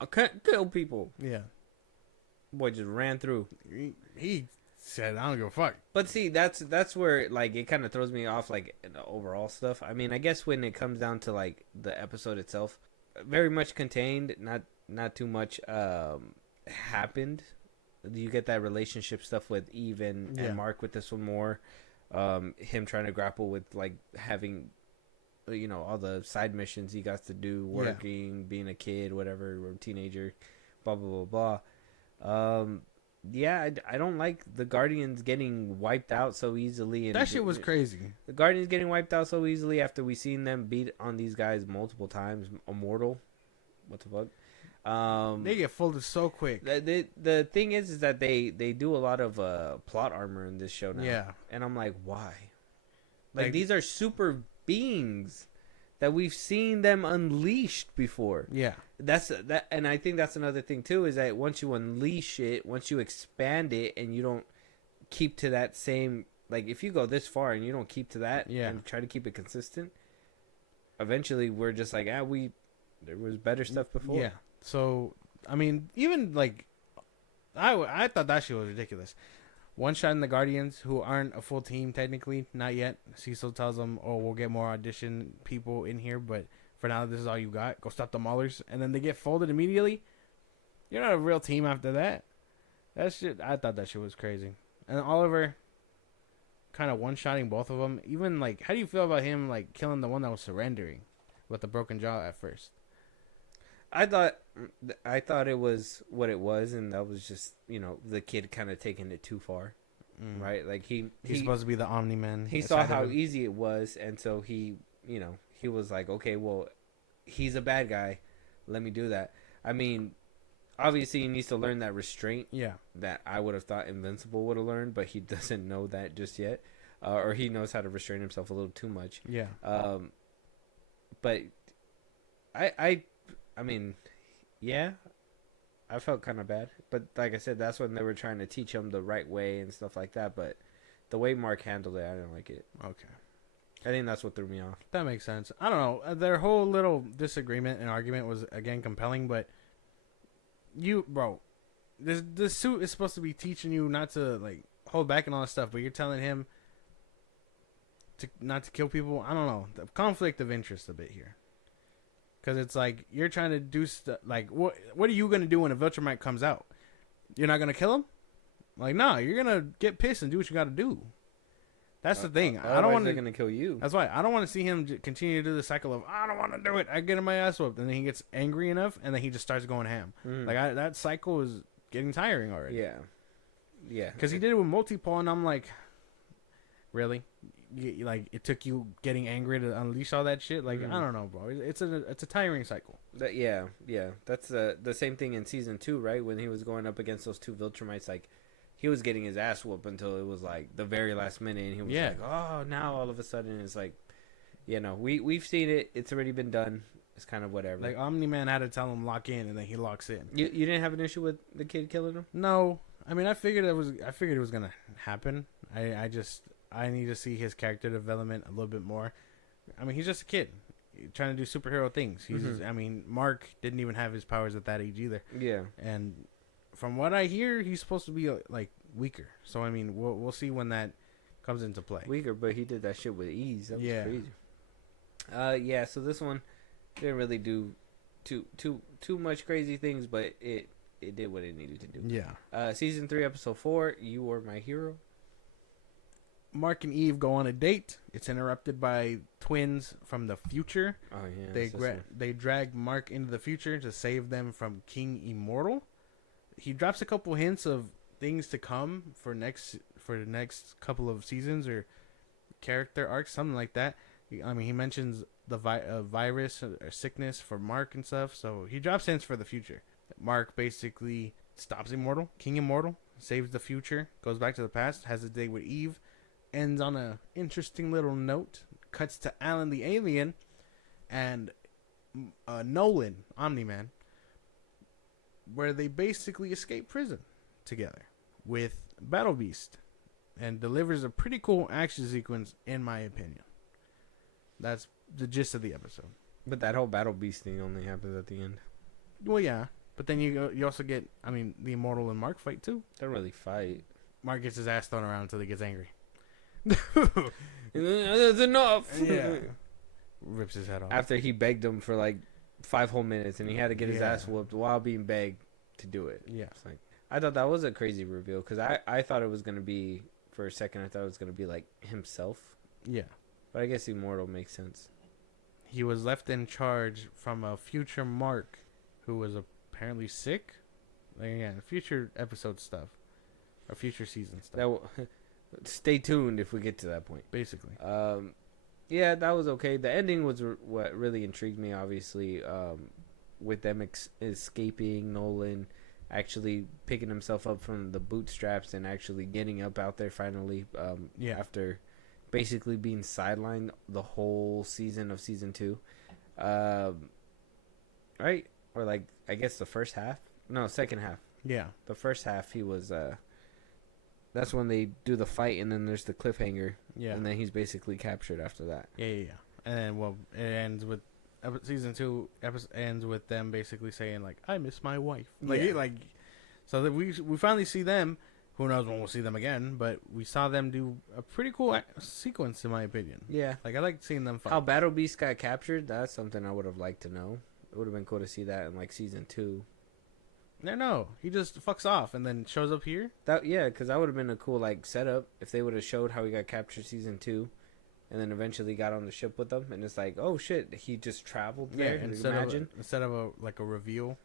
I can't kill people. Yeah. Boy just ran through. He said, I don't give a fuck. But see, that's where, like, it kind of throws me off, like, in the overall stuff. I mean, I guess when it comes down to, like, the episode itself, very much contained, not too much happened. You get that relationship stuff with Eve and Mark with this one more. Him trying to grapple with, like, having, you know, all the side missions he got to do, working, being a kid, whatever, or teenager, blah, blah, blah, blah. I don't like the Guardians getting wiped out so easily. And that shit was crazy. The Guardians getting wiped out so easily after we seen them beat on these guys multiple times. Immortal. What the fuck? They get folded so quick. The thing is that they do a lot of plot armor in this show now. Yeah. And I'm like, why? Like these are super beings that we've seen them unleashed before. Yeah. And I think that's another thing too, is that once you unleash it, once you expand it and you don't keep to that same, like, if you go this far and you don't keep to that and try to keep it consistent, eventually we're just like, there was better stuff before. Yeah. So, I mean, even, like, I thought that shit was ridiculous. One shot in the Guardians, who aren't a full team technically, not yet. Cecil tells them, oh, we'll get more audition people in here, but for now, this is all you got. Go stop the Maulers. And then they get folded immediately. You're not a real team after that. That shit, I thought that shit was crazy. And Oliver kind of one-shotting both of them. Even, like, how do you feel about him, like, killing the one that was surrendering with the broken jaw at first? I thought it was what it was, and that was just, you know, the kid kind of taking it too far, right? Like he's supposed to be the Omni-Man. He saw how easy it was, and so he was like, okay, well, he's a bad guy, let me do that. I mean, obviously he needs to learn that restraint. Yeah. That I would have thought Invincible would have learned, but he doesn't know that just yet, or he knows how to restrain himself a little too much. Yeah. But I mean, yeah, I felt kind of bad. But like I said, that's when they were trying to teach him the right way and stuff like that. But the way Mark handled it, I didn't like it. Okay. I think that's what threw me off. That makes sense. I don't know. Their whole little disagreement and argument was, again, compelling. But this suit is supposed to be teaching you not to, like, hold back and all that stuff. But you're telling him not to kill people. I don't know. The conflict of interest a bit here. Because it's like, you're trying to do stuff, like, what are you going to do when a Viltrumite comes out? You're not going to kill him? Like, no, you're going to get pissed and do what you got to do. That's the thing. I don't Otherwise want they're gonna kill you. That's why I don't want to see him continue to do the cycle of I don't want to do it. I get my ass whooped, and then he gets angry enough, and then he just starts going ham. Like that cycle is getting tiring already. Yeah, yeah. Because he did it with multi-paw, and I'm like, really? Like it took you getting angry to unleash all that shit? Like I don't know, bro. It's a tiring cycle. Yeah. That's the same thing in season 2, right? When he was going up against those 2 Viltrumites, like he was getting his ass whooped until it was like the very last minute, and he was like, oh, now all of a sudden it's like, we've seen it. It's already been done. It's kind of whatever. Like Omni-Man had to tell him lock in, and then he locks in. You didn't have an issue with the kid killing him? No, I mean I figured it was gonna happen. I need to see his character development a little bit more. I mean, he's just a kid trying to do superhero things. I mean, Mark didn't even have his powers at that age either. Yeah. And from what I hear, he's supposed to be like weaker. So I mean, we'll see when that comes into play. Weaker, but he did that shit with ease. That was crazy. Yeah. So this one didn't really do too much crazy things, but it did what it needed to do. Yeah. Season 3, episode 4. You Were My Hero. Mark and Eve go on a date. It's interrupted by twins from the future. Oh yeah. They drag Mark into the future to save them from King Immortal. He drops a couple hints of things to come for the next couple of seasons or character arcs, something like that. I mean, he mentions the virus or sickness for Mark and stuff. So he drops hints for the future. Mark basically stops King Immortal, saves the future, goes back to the past, has a date with Eve. Ends on a interesting little note. Cuts to Alan the alien and Nolan, Omni-Man, where they basically escape prison together with Battle Beast, and delivers a pretty cool action sequence, in my opinion. That's the gist of the episode. But that whole Battle Beast thing only happens at the end. Well, yeah, but then you also get, I mean, the Immortal and Mark fight too. They don't really fight. Mark gets his ass thrown around until he gets angry. That's enough. Yeah. Rips his head off. After he begged him for like 5 whole minutes, and he had to get his ass whooped while being begged to do it. Yeah. It's like, I thought that was a crazy reveal, because I thought it was going to be, for a second, I thought it was going to be like himself. Yeah. But I guess Immortal makes sense. He was left in charge from a future Mark who was apparently sick. Like, yeah, future episode stuff. Or future season stuff. Stay tuned if we get to that point. Basically. Yeah, that was okay. The ending was what really intrigued me, obviously, with them escaping, Nolan actually picking himself up from the bootstraps and actually getting up out there finally, after basically being sidelined the whole season of season 2. Right? Or like, I guess the first half? No, second half. Yeah. The first half, he was... That's when they do the fight, and then there's the cliffhanger. Yeah. And then he's basically captured after that. Yeah. And then, well, it ends with season 2 ends with them basically saying, like, I miss my wife. So that we finally see them. Who knows when we'll see them again, but we saw them do a pretty cool sequence, in my opinion. Yeah. Like, I liked seeing them fight. How Battle Beast got captured, that's something I would have liked to know. It would have been cool to see that in, like, season 2. No, he just fucks off and then shows up here. Because that would have been a cool like setup if they would have showed how he got captured season 2, and then eventually got on the ship with them, and it's like, oh shit, he just traveled there. Instead of a reveal,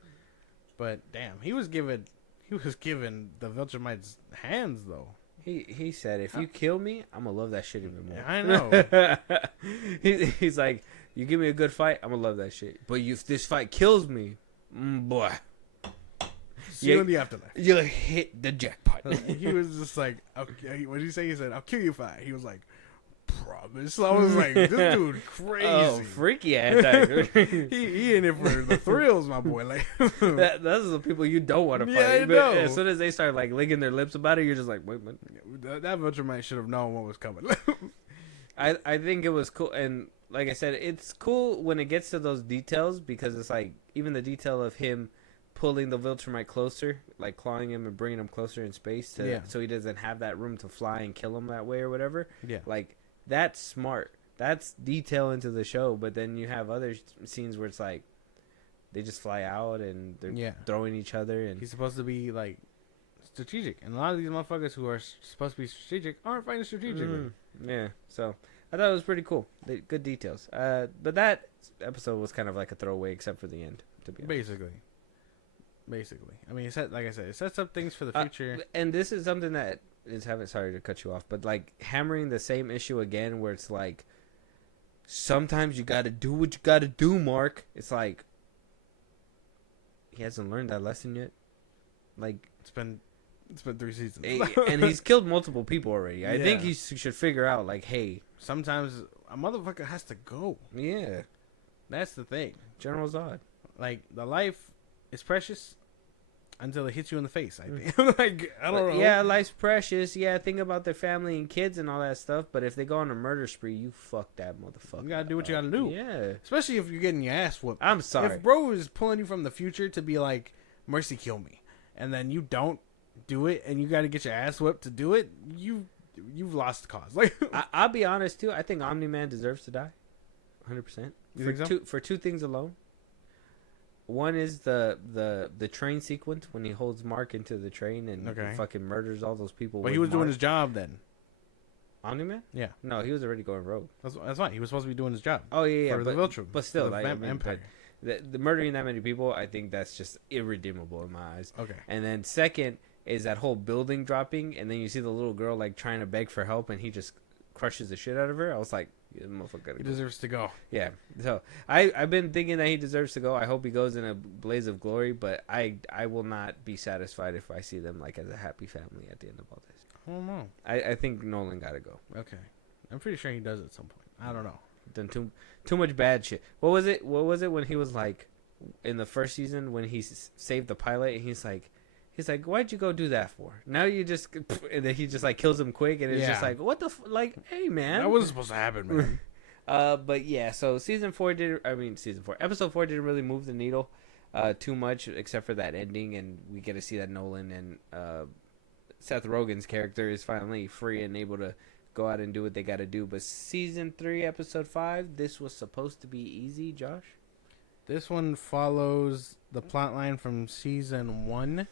but damn, he was given the Viltrumites hands though. He said, if you kill me, I'm gonna love that shit even more. I know. He's like, you give me a good fight, I'm gonna love that shit. But if this fight kills me, boy. See you in the afterlife. You'll hit the jackpot. He was just like, okay, what did he say? He said, I'll kill you fine. He was like, promise. So I was like, this dude crazy. Oh, freaky ass actor. he in it for the thrills, my boy. Like those are the people you don't want to fight. Yeah, I know. As soon as they start like licking their lips about it, you're just like, wait, what? That Viltrumite should have known what was coming. I think it was cool, and like I said, it's cool when it gets to those details, because it's like, even the detail of him pulling the Viltrumite closer, like clawing him and bringing him closer in space so he doesn't have that room to fly and kill him that way or whatever. Yeah. Like, that's smart. That's detail into the show, but then you have other scenes where it's like, they just fly out and they're throwing each other. And he's supposed to be, like, strategic, and a lot of these motherfuckers who are supposed to be strategic aren't fighting strategically. Yeah, so I thought it was pretty cool. Good details. But that episode was kind of like a throwaway, except for the end. To be honest. Basically. I mean, like I said, it sets up things for the future. And this is something that is sorry to cut you off, but like hammering the same issue again, where it's like sometimes you got to do what you got to do, Mark. It's like he hasn't learned that lesson yet. Like it's been 3 seasons, and he's killed multiple people already. I think he should figure out like, hey, sometimes a motherfucker has to go. Yeah, that's the thing. General Zod. Like the life is precious until it hits you in the face. I think. Like I don't know. Yeah, life's precious. Yeah, think about their family and kids and all that stuff. But if they go on a murder spree, you fuck that motherfucker. You gotta do what you gotta do. Yeah, especially if you're getting your ass whooped. I'm sorry. If bro is pulling you from the future to be like, mercy kill me, and then you don't do it, and you got to get your ass whipped to do it, you've lost the cause. Like I'll be honest too. I think Omni-Man deserves to die, 100%. You think so? For two things alone. One is the train sequence when he holds Mark into the train and fucking murders all those people. But he was doing his job then. Omni-Man? Yeah. No, he was already going rogue. That's right. He was supposed to be doing his job. Oh yeah, for the Viltrum. But still, like, Empire. The murdering that many people, I think that's just irredeemable in my eyes. Okay. And then second is that whole building dropping, and then you see the little girl like trying to beg for help, and he just crushes the shit out of her. I was like, yeah, motherfucker, he deserves to go. Yeah. So I've been thinking that he deserves to go. I hope he goes in a blaze of glory, but I will not be satisfied if I see them like as a happy family at the end of all this. I don't know. I think Nolan got to go. Okay. I'm pretty sure he does at some point. I don't know. Done too much bad shit. What was it when he was like in the first season when he saved the pilot and he's like, why'd you go do that for? Now you just, and then he just like kills him quick, and it's just like, what the like, hey man, that wasn't supposed to happen, man. But yeah, so episode 4 didn't really move the needle too much, except for that ending, and we get to see that Nolan and Seth Rogen's character is finally free and able to go out and do what they got to do. But season 3, episode 5, this was supposed to be easy, Josh. This one follows the plot line from season 1.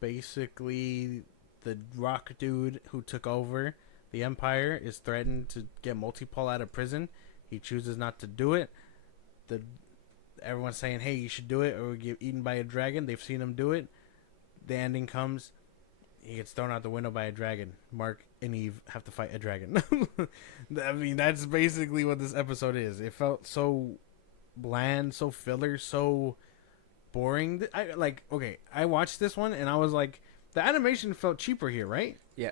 Basically, the rock dude who took over the Empire is threatened to get Multipole out of prison. He chooses not to do it. Everyone's saying, hey, you should do it or get eaten by a dragon. They've seen him do it. The ending comes. He gets thrown out the window by a dragon. Mark and Eve have to fight a dragon. I mean, that's basically what this episode is. It felt so bland, so filler, so boring. I watched this one and I was like, the animation felt cheaper here, right? Yeah,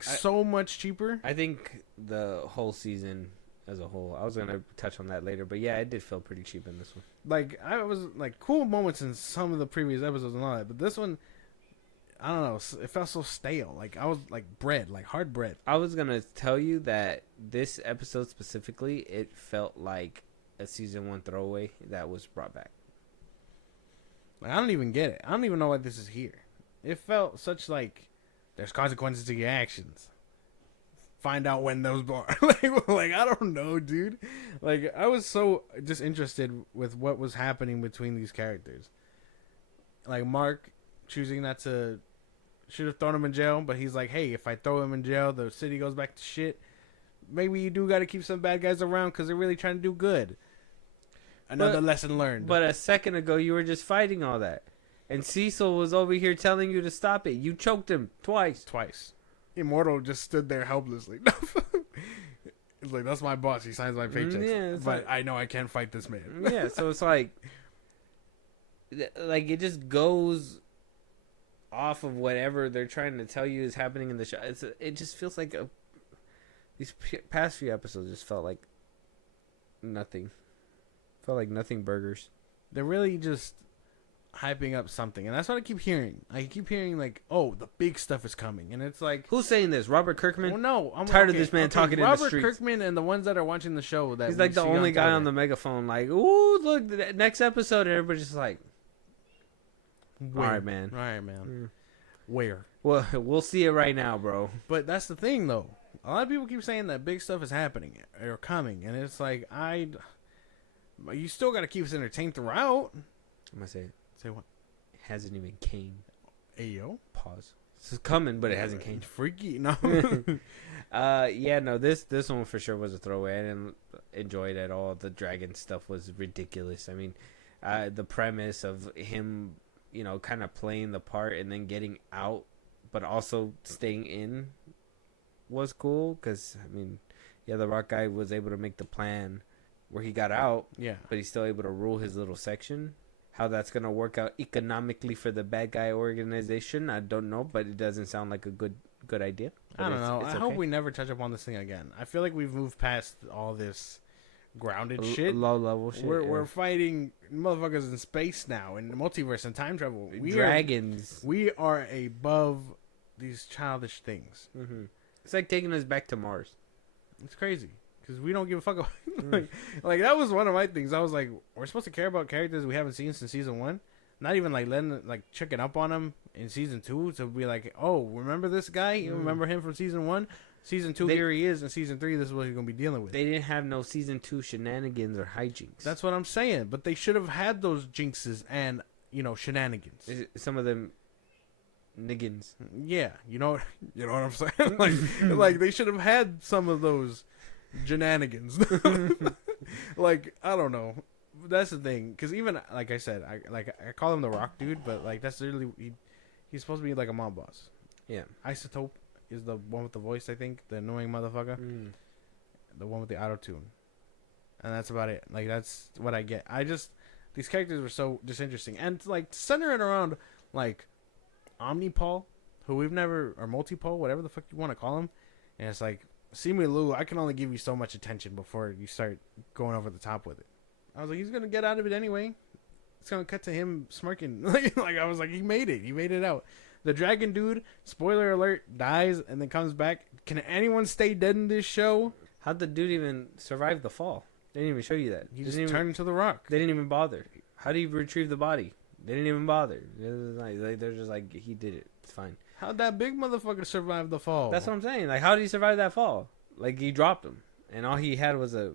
so much cheaper. I think the whole season as a whole. I was gonna touch on that later, but yeah, it did feel pretty cheap in this one. Like I was like cool moments in some of the previous episodes and all that, but this one, I don't know, it felt so stale. Like I was like bread, like hard bread. I was gonna tell you that this episode specifically, it felt like a season 1 throwaway that was brought back. Like, I don't even get it. I don't even know why this is here. It felt such like there's consequences to your actions. Find out when those are. like I don't know, dude. Like I was so just interested with what was happening between these characters. Like Mark choosing not to, should have thrown him in jail, but he's like, hey, if I throw him in jail, the city goes back to shit. Maybe you do got to keep some bad guys around because they're really trying to do good. Another lesson learned. But a second ago, you were just fighting all that. And Cecil was over here telling you to stop it. You choked him twice. Immortal just stood there helplessly. It's like, that's my boss. He signs my paychecks. Yeah, but I know I can't fight this man. Yeah, so it's like it just goes off of whatever they're trying to tell you is happening in the show. It just feels like these past few episodes just felt like nothing. Felt like nothing burgers. They're really just hyping up something, and that's what I keep hearing. I keep hearing like, "Oh, the big stuff is coming," and it's like, who's saying this? Robert Kirkman? Well, no, I'm tired of this man talking in the streets. Robert Kirkman and the ones that are watching the show. That he's like the only guy on the megaphone. Like, ooh, look, the next episode, and everybody's just like, all right, man. Where? Well, we'll see it right now, bro. But that's the thing, though. A lot of people keep saying that big stuff is happening or coming, and it's like you still got to keep us entertained throughout. I'm gonna say it. Say what? It hasn't even came. Ayo. Pause. This is coming, but it hasn't came. Freaky. No. Yeah, no, this one for sure was a throwaway. I didn't enjoy it at all. The dragon stuff was ridiculous. I mean, the premise of him, kind of playing the part and then getting out, but also staying in, was cool. Because I mean, yeah, the Rock guy was able to make the plan where he got out, Yeah. but he's still able to rule his little section. How that's gonna work out economically for the bad guy organization, I don't know, but it doesn't sound like a good idea. I don't know. It's I hope we never touch upon this thing again. I feel like we've moved past all this grounded shit. Low level shit. We're fighting motherfuckers in space now, in the multiverse and time travel. Dragons. We are above these childish things. Mm-hmm. It's like taking us back to Mars. It's crazy because we don't give a fuck about like that was one of my things. I was like, we're supposed to care about characters we haven't seen since season 1. Not even like letting checking up on them in season 2 to be like, oh, remember this guy? You remember him from season 1? Season 2, here he is. In season 3, this is what he's gonna be dealing with. They didn't have no season 2 shenanigans or hijinks. That's what I'm saying. But they should have had those jinxes and shenanigans. Some of them niggins. Yeah, you know what I'm saying. like they should have had some of those shenanigans. Like I don't know. That's the thing, because even like I said, I call him the Rock dude, but like that's literally he's supposed to be like a mob boss. Yeah. Isotope is the one with the voice, I think, the annoying motherfucker, the one with the auto tune, and that's about it. Like that's what I get. These characters were so disinteresting, and like center it around like Omnipol, who we've never, or Multipole, whatever the fuck you want to call him, and it's like, Simu Liu, I can only give you so much attention before you start going over the top with it. I was like, he's gonna get out of it anyway. It's gonna cut to him smirking. Like I was like, he made it out. The dragon dude, spoiler alert, dies and then comes back. Can anyone stay dead in this show? How'd the dude even survive the fall? They didn't even show you that. He just turned into the Rock. They didn't even bother. How do you retrieve the body? They didn't even bother. They're just like, he did it. It's fine. How'd that big motherfucker survive the fall? That's what I'm saying. Like, how did he survive that fall? Like, he dropped him, and all he had was a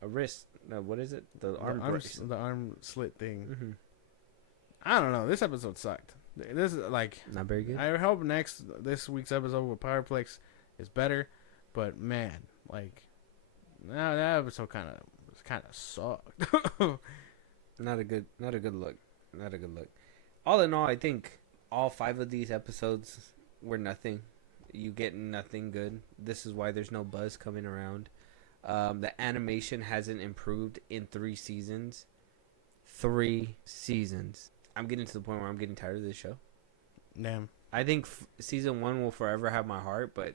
wrist. No, what is it? The arm slit thing. Mm-hmm. I don't know. This episode sucked. This is like not very good. I hope this week's episode with Powerplex is better, but man, like, that episode kind of sucked. Not a good look. Not a good look. All in all, I think all 5 of these episodes were nothing. You get nothing good. This is why there's no buzz coming around. The animation hasn't improved in 3 seasons. 3 seasons. I'm getting to the point where I'm getting tired of this show. Damn. I think season 1 will forever have my heart, but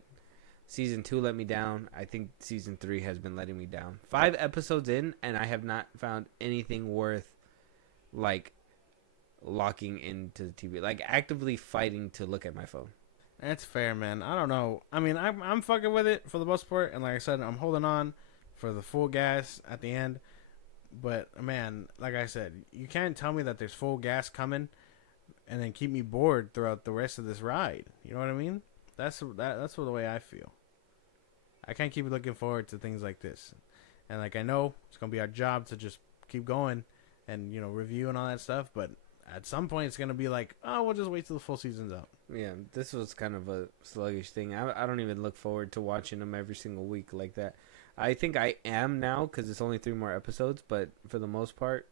season 2 let me down. I think season 3 has been letting me down. 5 episodes in, and I have not found anything worth, like, locking into the TV. Like, actively fighting to look at my phone. That's fair, man. I don't know. I mean, I'm fucking with it for the most part, and like I said, I'm holding on for the full gas at the end. But man, like I said, you can't tell me that there's full gas coming, and then keep me bored throughout the rest of this ride. You know what I mean? That's the way I feel. I can't keep looking forward to things like this, and like I know it's gonna be our job to just keep going and review and all that stuff, but at some point it's gonna be like, oh, we'll just wait till the full season's out. Yeah, this was kind of a sluggish thing. I don't even look forward to watching them every single week like that. I think I am now because it's only 3 more episodes, but for the most part,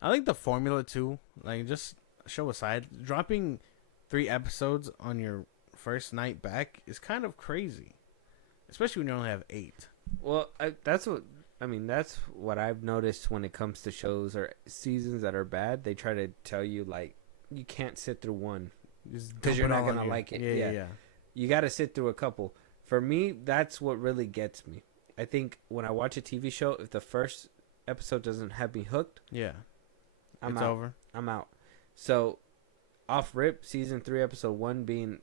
I like the formula too. Like, just show aside, dropping 3 episodes on your first night back is kind of crazy, especially when you only have 8. Well, that's what I've noticed when it comes to shows or seasons that are bad. They try to tell you, like, you can't sit through one because you're not gonna like it. Yeah. You got to sit through a couple. For me, that's what really gets me. I think when I watch a TV show, if the first episode doesn't have me hooked, it's over. I'm out. So, off rip, season 3, episode 1 being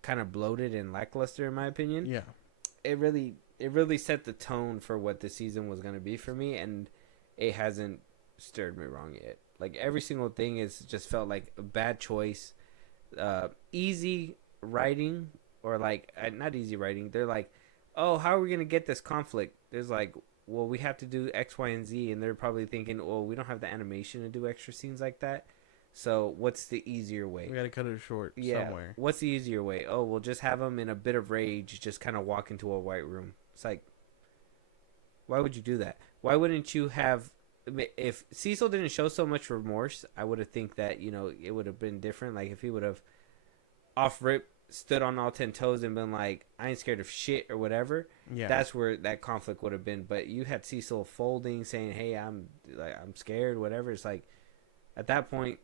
kind of bloated and lackluster, in my opinion. Yeah, it really set the tone for what the season was gonna be for me, and it hasn't stirred me wrong yet. Like, every single thing is just felt like a bad choice, easy writing, or like not easy writing. They're like, oh, how are we going to get this conflict? There's like, well, we have to do X, Y, and Z. And they're probably thinking, well, we don't have the animation to do extra scenes like that. So what's the easier way? We gotta cut it short somewhere. What's the easier way? Oh, we'll just have him in a bit of rage, just kind of walk into a white room. It's like, why would you do that? Why wouldn't you have? If Cecil didn't show so much remorse, I would have think that it would have been different. Like if he would have off rip stood on all 10 toes and been like, I ain't scared of shit or whatever. Yeah, that's where that conflict would have been. But you had Cecil folding, saying, "Hey, I'm scared," whatever. It's like at that point,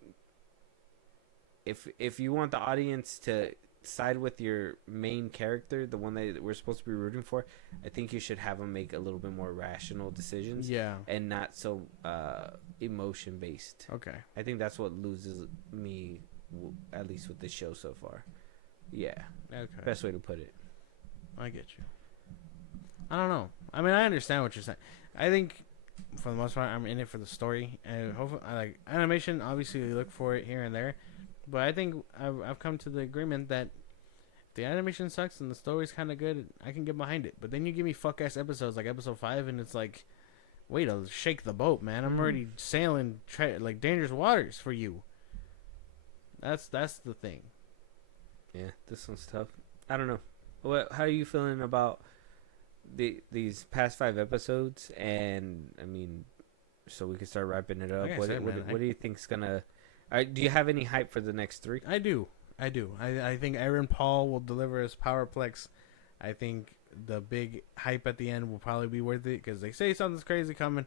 if you want the audience to side with your main character, the one that we're supposed to be rooting for, I think you should have him make a little bit more rational decisions. Yeah, and not so emotion based. Okay, I think that's what loses me, at least with this show so far. Yeah. Okay. Best way to put it. I get you. I don't know. I mean, I understand what you're saying. I think, for the most part, I'm in it for the story, and hopefully, I like animation. Obviously, you look for it here and there, but I think I've come to the agreement that if the animation sucks and the story's kind of good, I can get behind it. But then you give me fuck ass episodes like episode 5, and it's like, wait, I'll shake the boat, man. I'm already sailing like dangerous waters for you. That's the thing. Yeah, this one's tough. I don't know. How are you feeling about these past 5 episodes? And I mean, so we can start wrapping it up. What do you think's gonna? Do you have any hype for the next 3? I do. I think Aaron Paul will deliver his Powerplex. I think the big hype at the end will probably be worth it because they say something's crazy coming.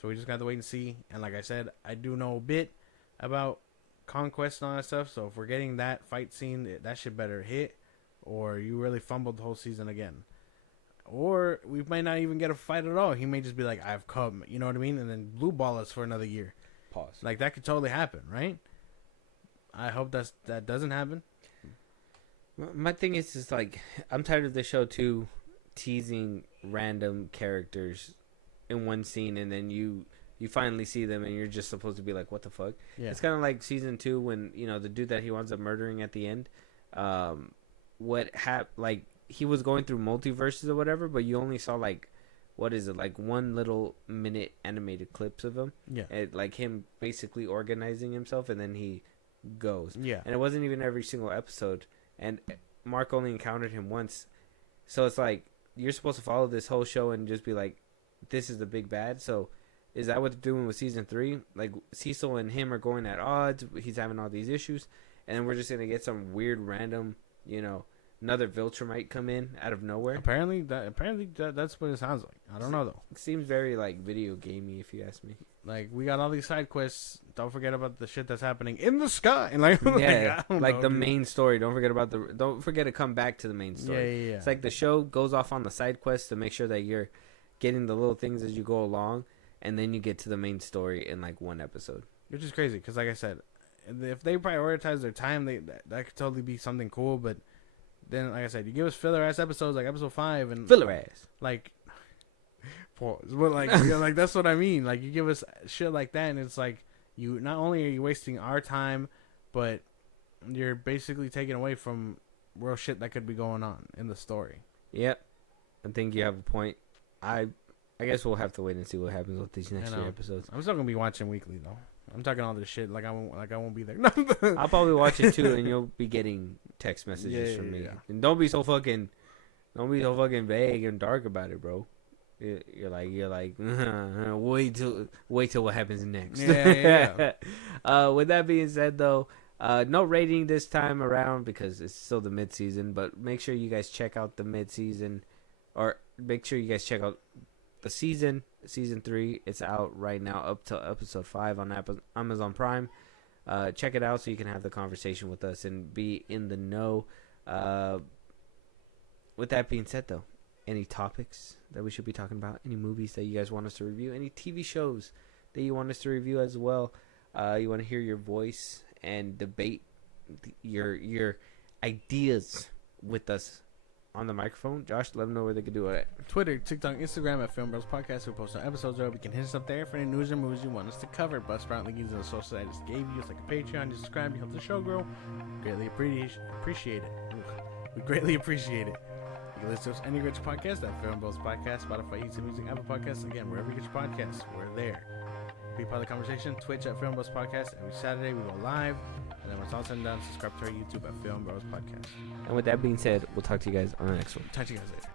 So we just got to wait and see. And like I said, I do know a bit about Conquest and all that stuff, so if we're getting that fight scene, that should better hit, or you really fumbled the whole season again, or we might not even get a fight at all. He may just be like, I've come, you know what I mean, and then blue ball us for another year. Pause. Like that could totally happen, right? I hope that doesn't happen. My thing is like, I'm tired of the show too teasing random characters in one scene, and then you finally see them and you're just supposed to be like, what the fuck? Yeah. It's kind of like season 2 when, the dude that he winds up murdering at the end, like he was going through multiverses or whatever, but you only saw like, what is it? Like 1 little minute animated clips of him. Yeah. Like him basically organizing himself and then he goes. Yeah. And it wasn't even every single episode. And Mark only encountered him once. So it's like, you're supposed to follow this whole show and just be like, this is the big bad. So is that what they're doing with season 3? Like Cecil and him are going at odds. He's having all these issues, and then we're just gonna get some weird random, another Viltrumite come in out of nowhere. Apparently that's what it sounds like. I don't know though. It seems very like video gamey, if you ask me. Like we got all these side quests. Don't forget about the shit that's happening in the sky. And like the main story. Don't forget to come back to the main story. Yeah. It's like the show goes off on the side quests to make sure that you're getting the little things as you go along. And then you get to the main story in like 1 episode, which is crazy because, like I said, if they prioritize their time, that could totally be something cool. But then, like I said, you give us filler ass episodes like episode 5 and filler ass, like pause. But like, like that's what I mean. Like you give us shit like that, and it's like you not only are you wasting our time, but you're basically taking away from real shit that could be going on in the story. Yep, I think you have a point. I guess we'll have to wait and see what happens with these next 3 episodes. I'm still gonna be watching weekly though. I'm talking all this shit like I won't be there. I'll probably watch it too, and you'll be getting text messages from me. Yeah. And don't be so fucking vague and dark about it, bro. You're like wait till what happens next. Yeah. With that being said, though, no rating this time around because it's still the mid-season. But make sure you guys check out the mid-season, or make sure you guys check out the season 3. It's out right now up to episode 5 on Amazon Prime. Check it out so you can have the conversation with us and be in the know. With that being said, though, any topics that we should be talking about, any movies that you guys want us to review, any TV shows that you want us to review as well, you want to hear your voice and debate your ideas with us on the microphone, Josh, let them know where they can do it at. Twitter, TikTok, Instagram at FilmBros Podcast. We post our episodes there. We can hit us up there for any news or movies you want us to cover. Buzzsprout link is the social I just gave you. It's like a Patreon. You subscribe, you help the show grow. Greatly appreciate it. We greatly appreciate it. You can listen to us any rich podcast at FilmBros Podcast, Spotify, YouTube Music, Apple Podcasts. Again, wherever you get your podcasts, we're there. be part of the conversation. Twitch at FilmBros Podcast. Every Saturday we go live. And then when it's all said and done, subscribe to our YouTube at FilmBros Podcast. And with that being said, we'll talk to you guys on the next one. Talk to you guys later.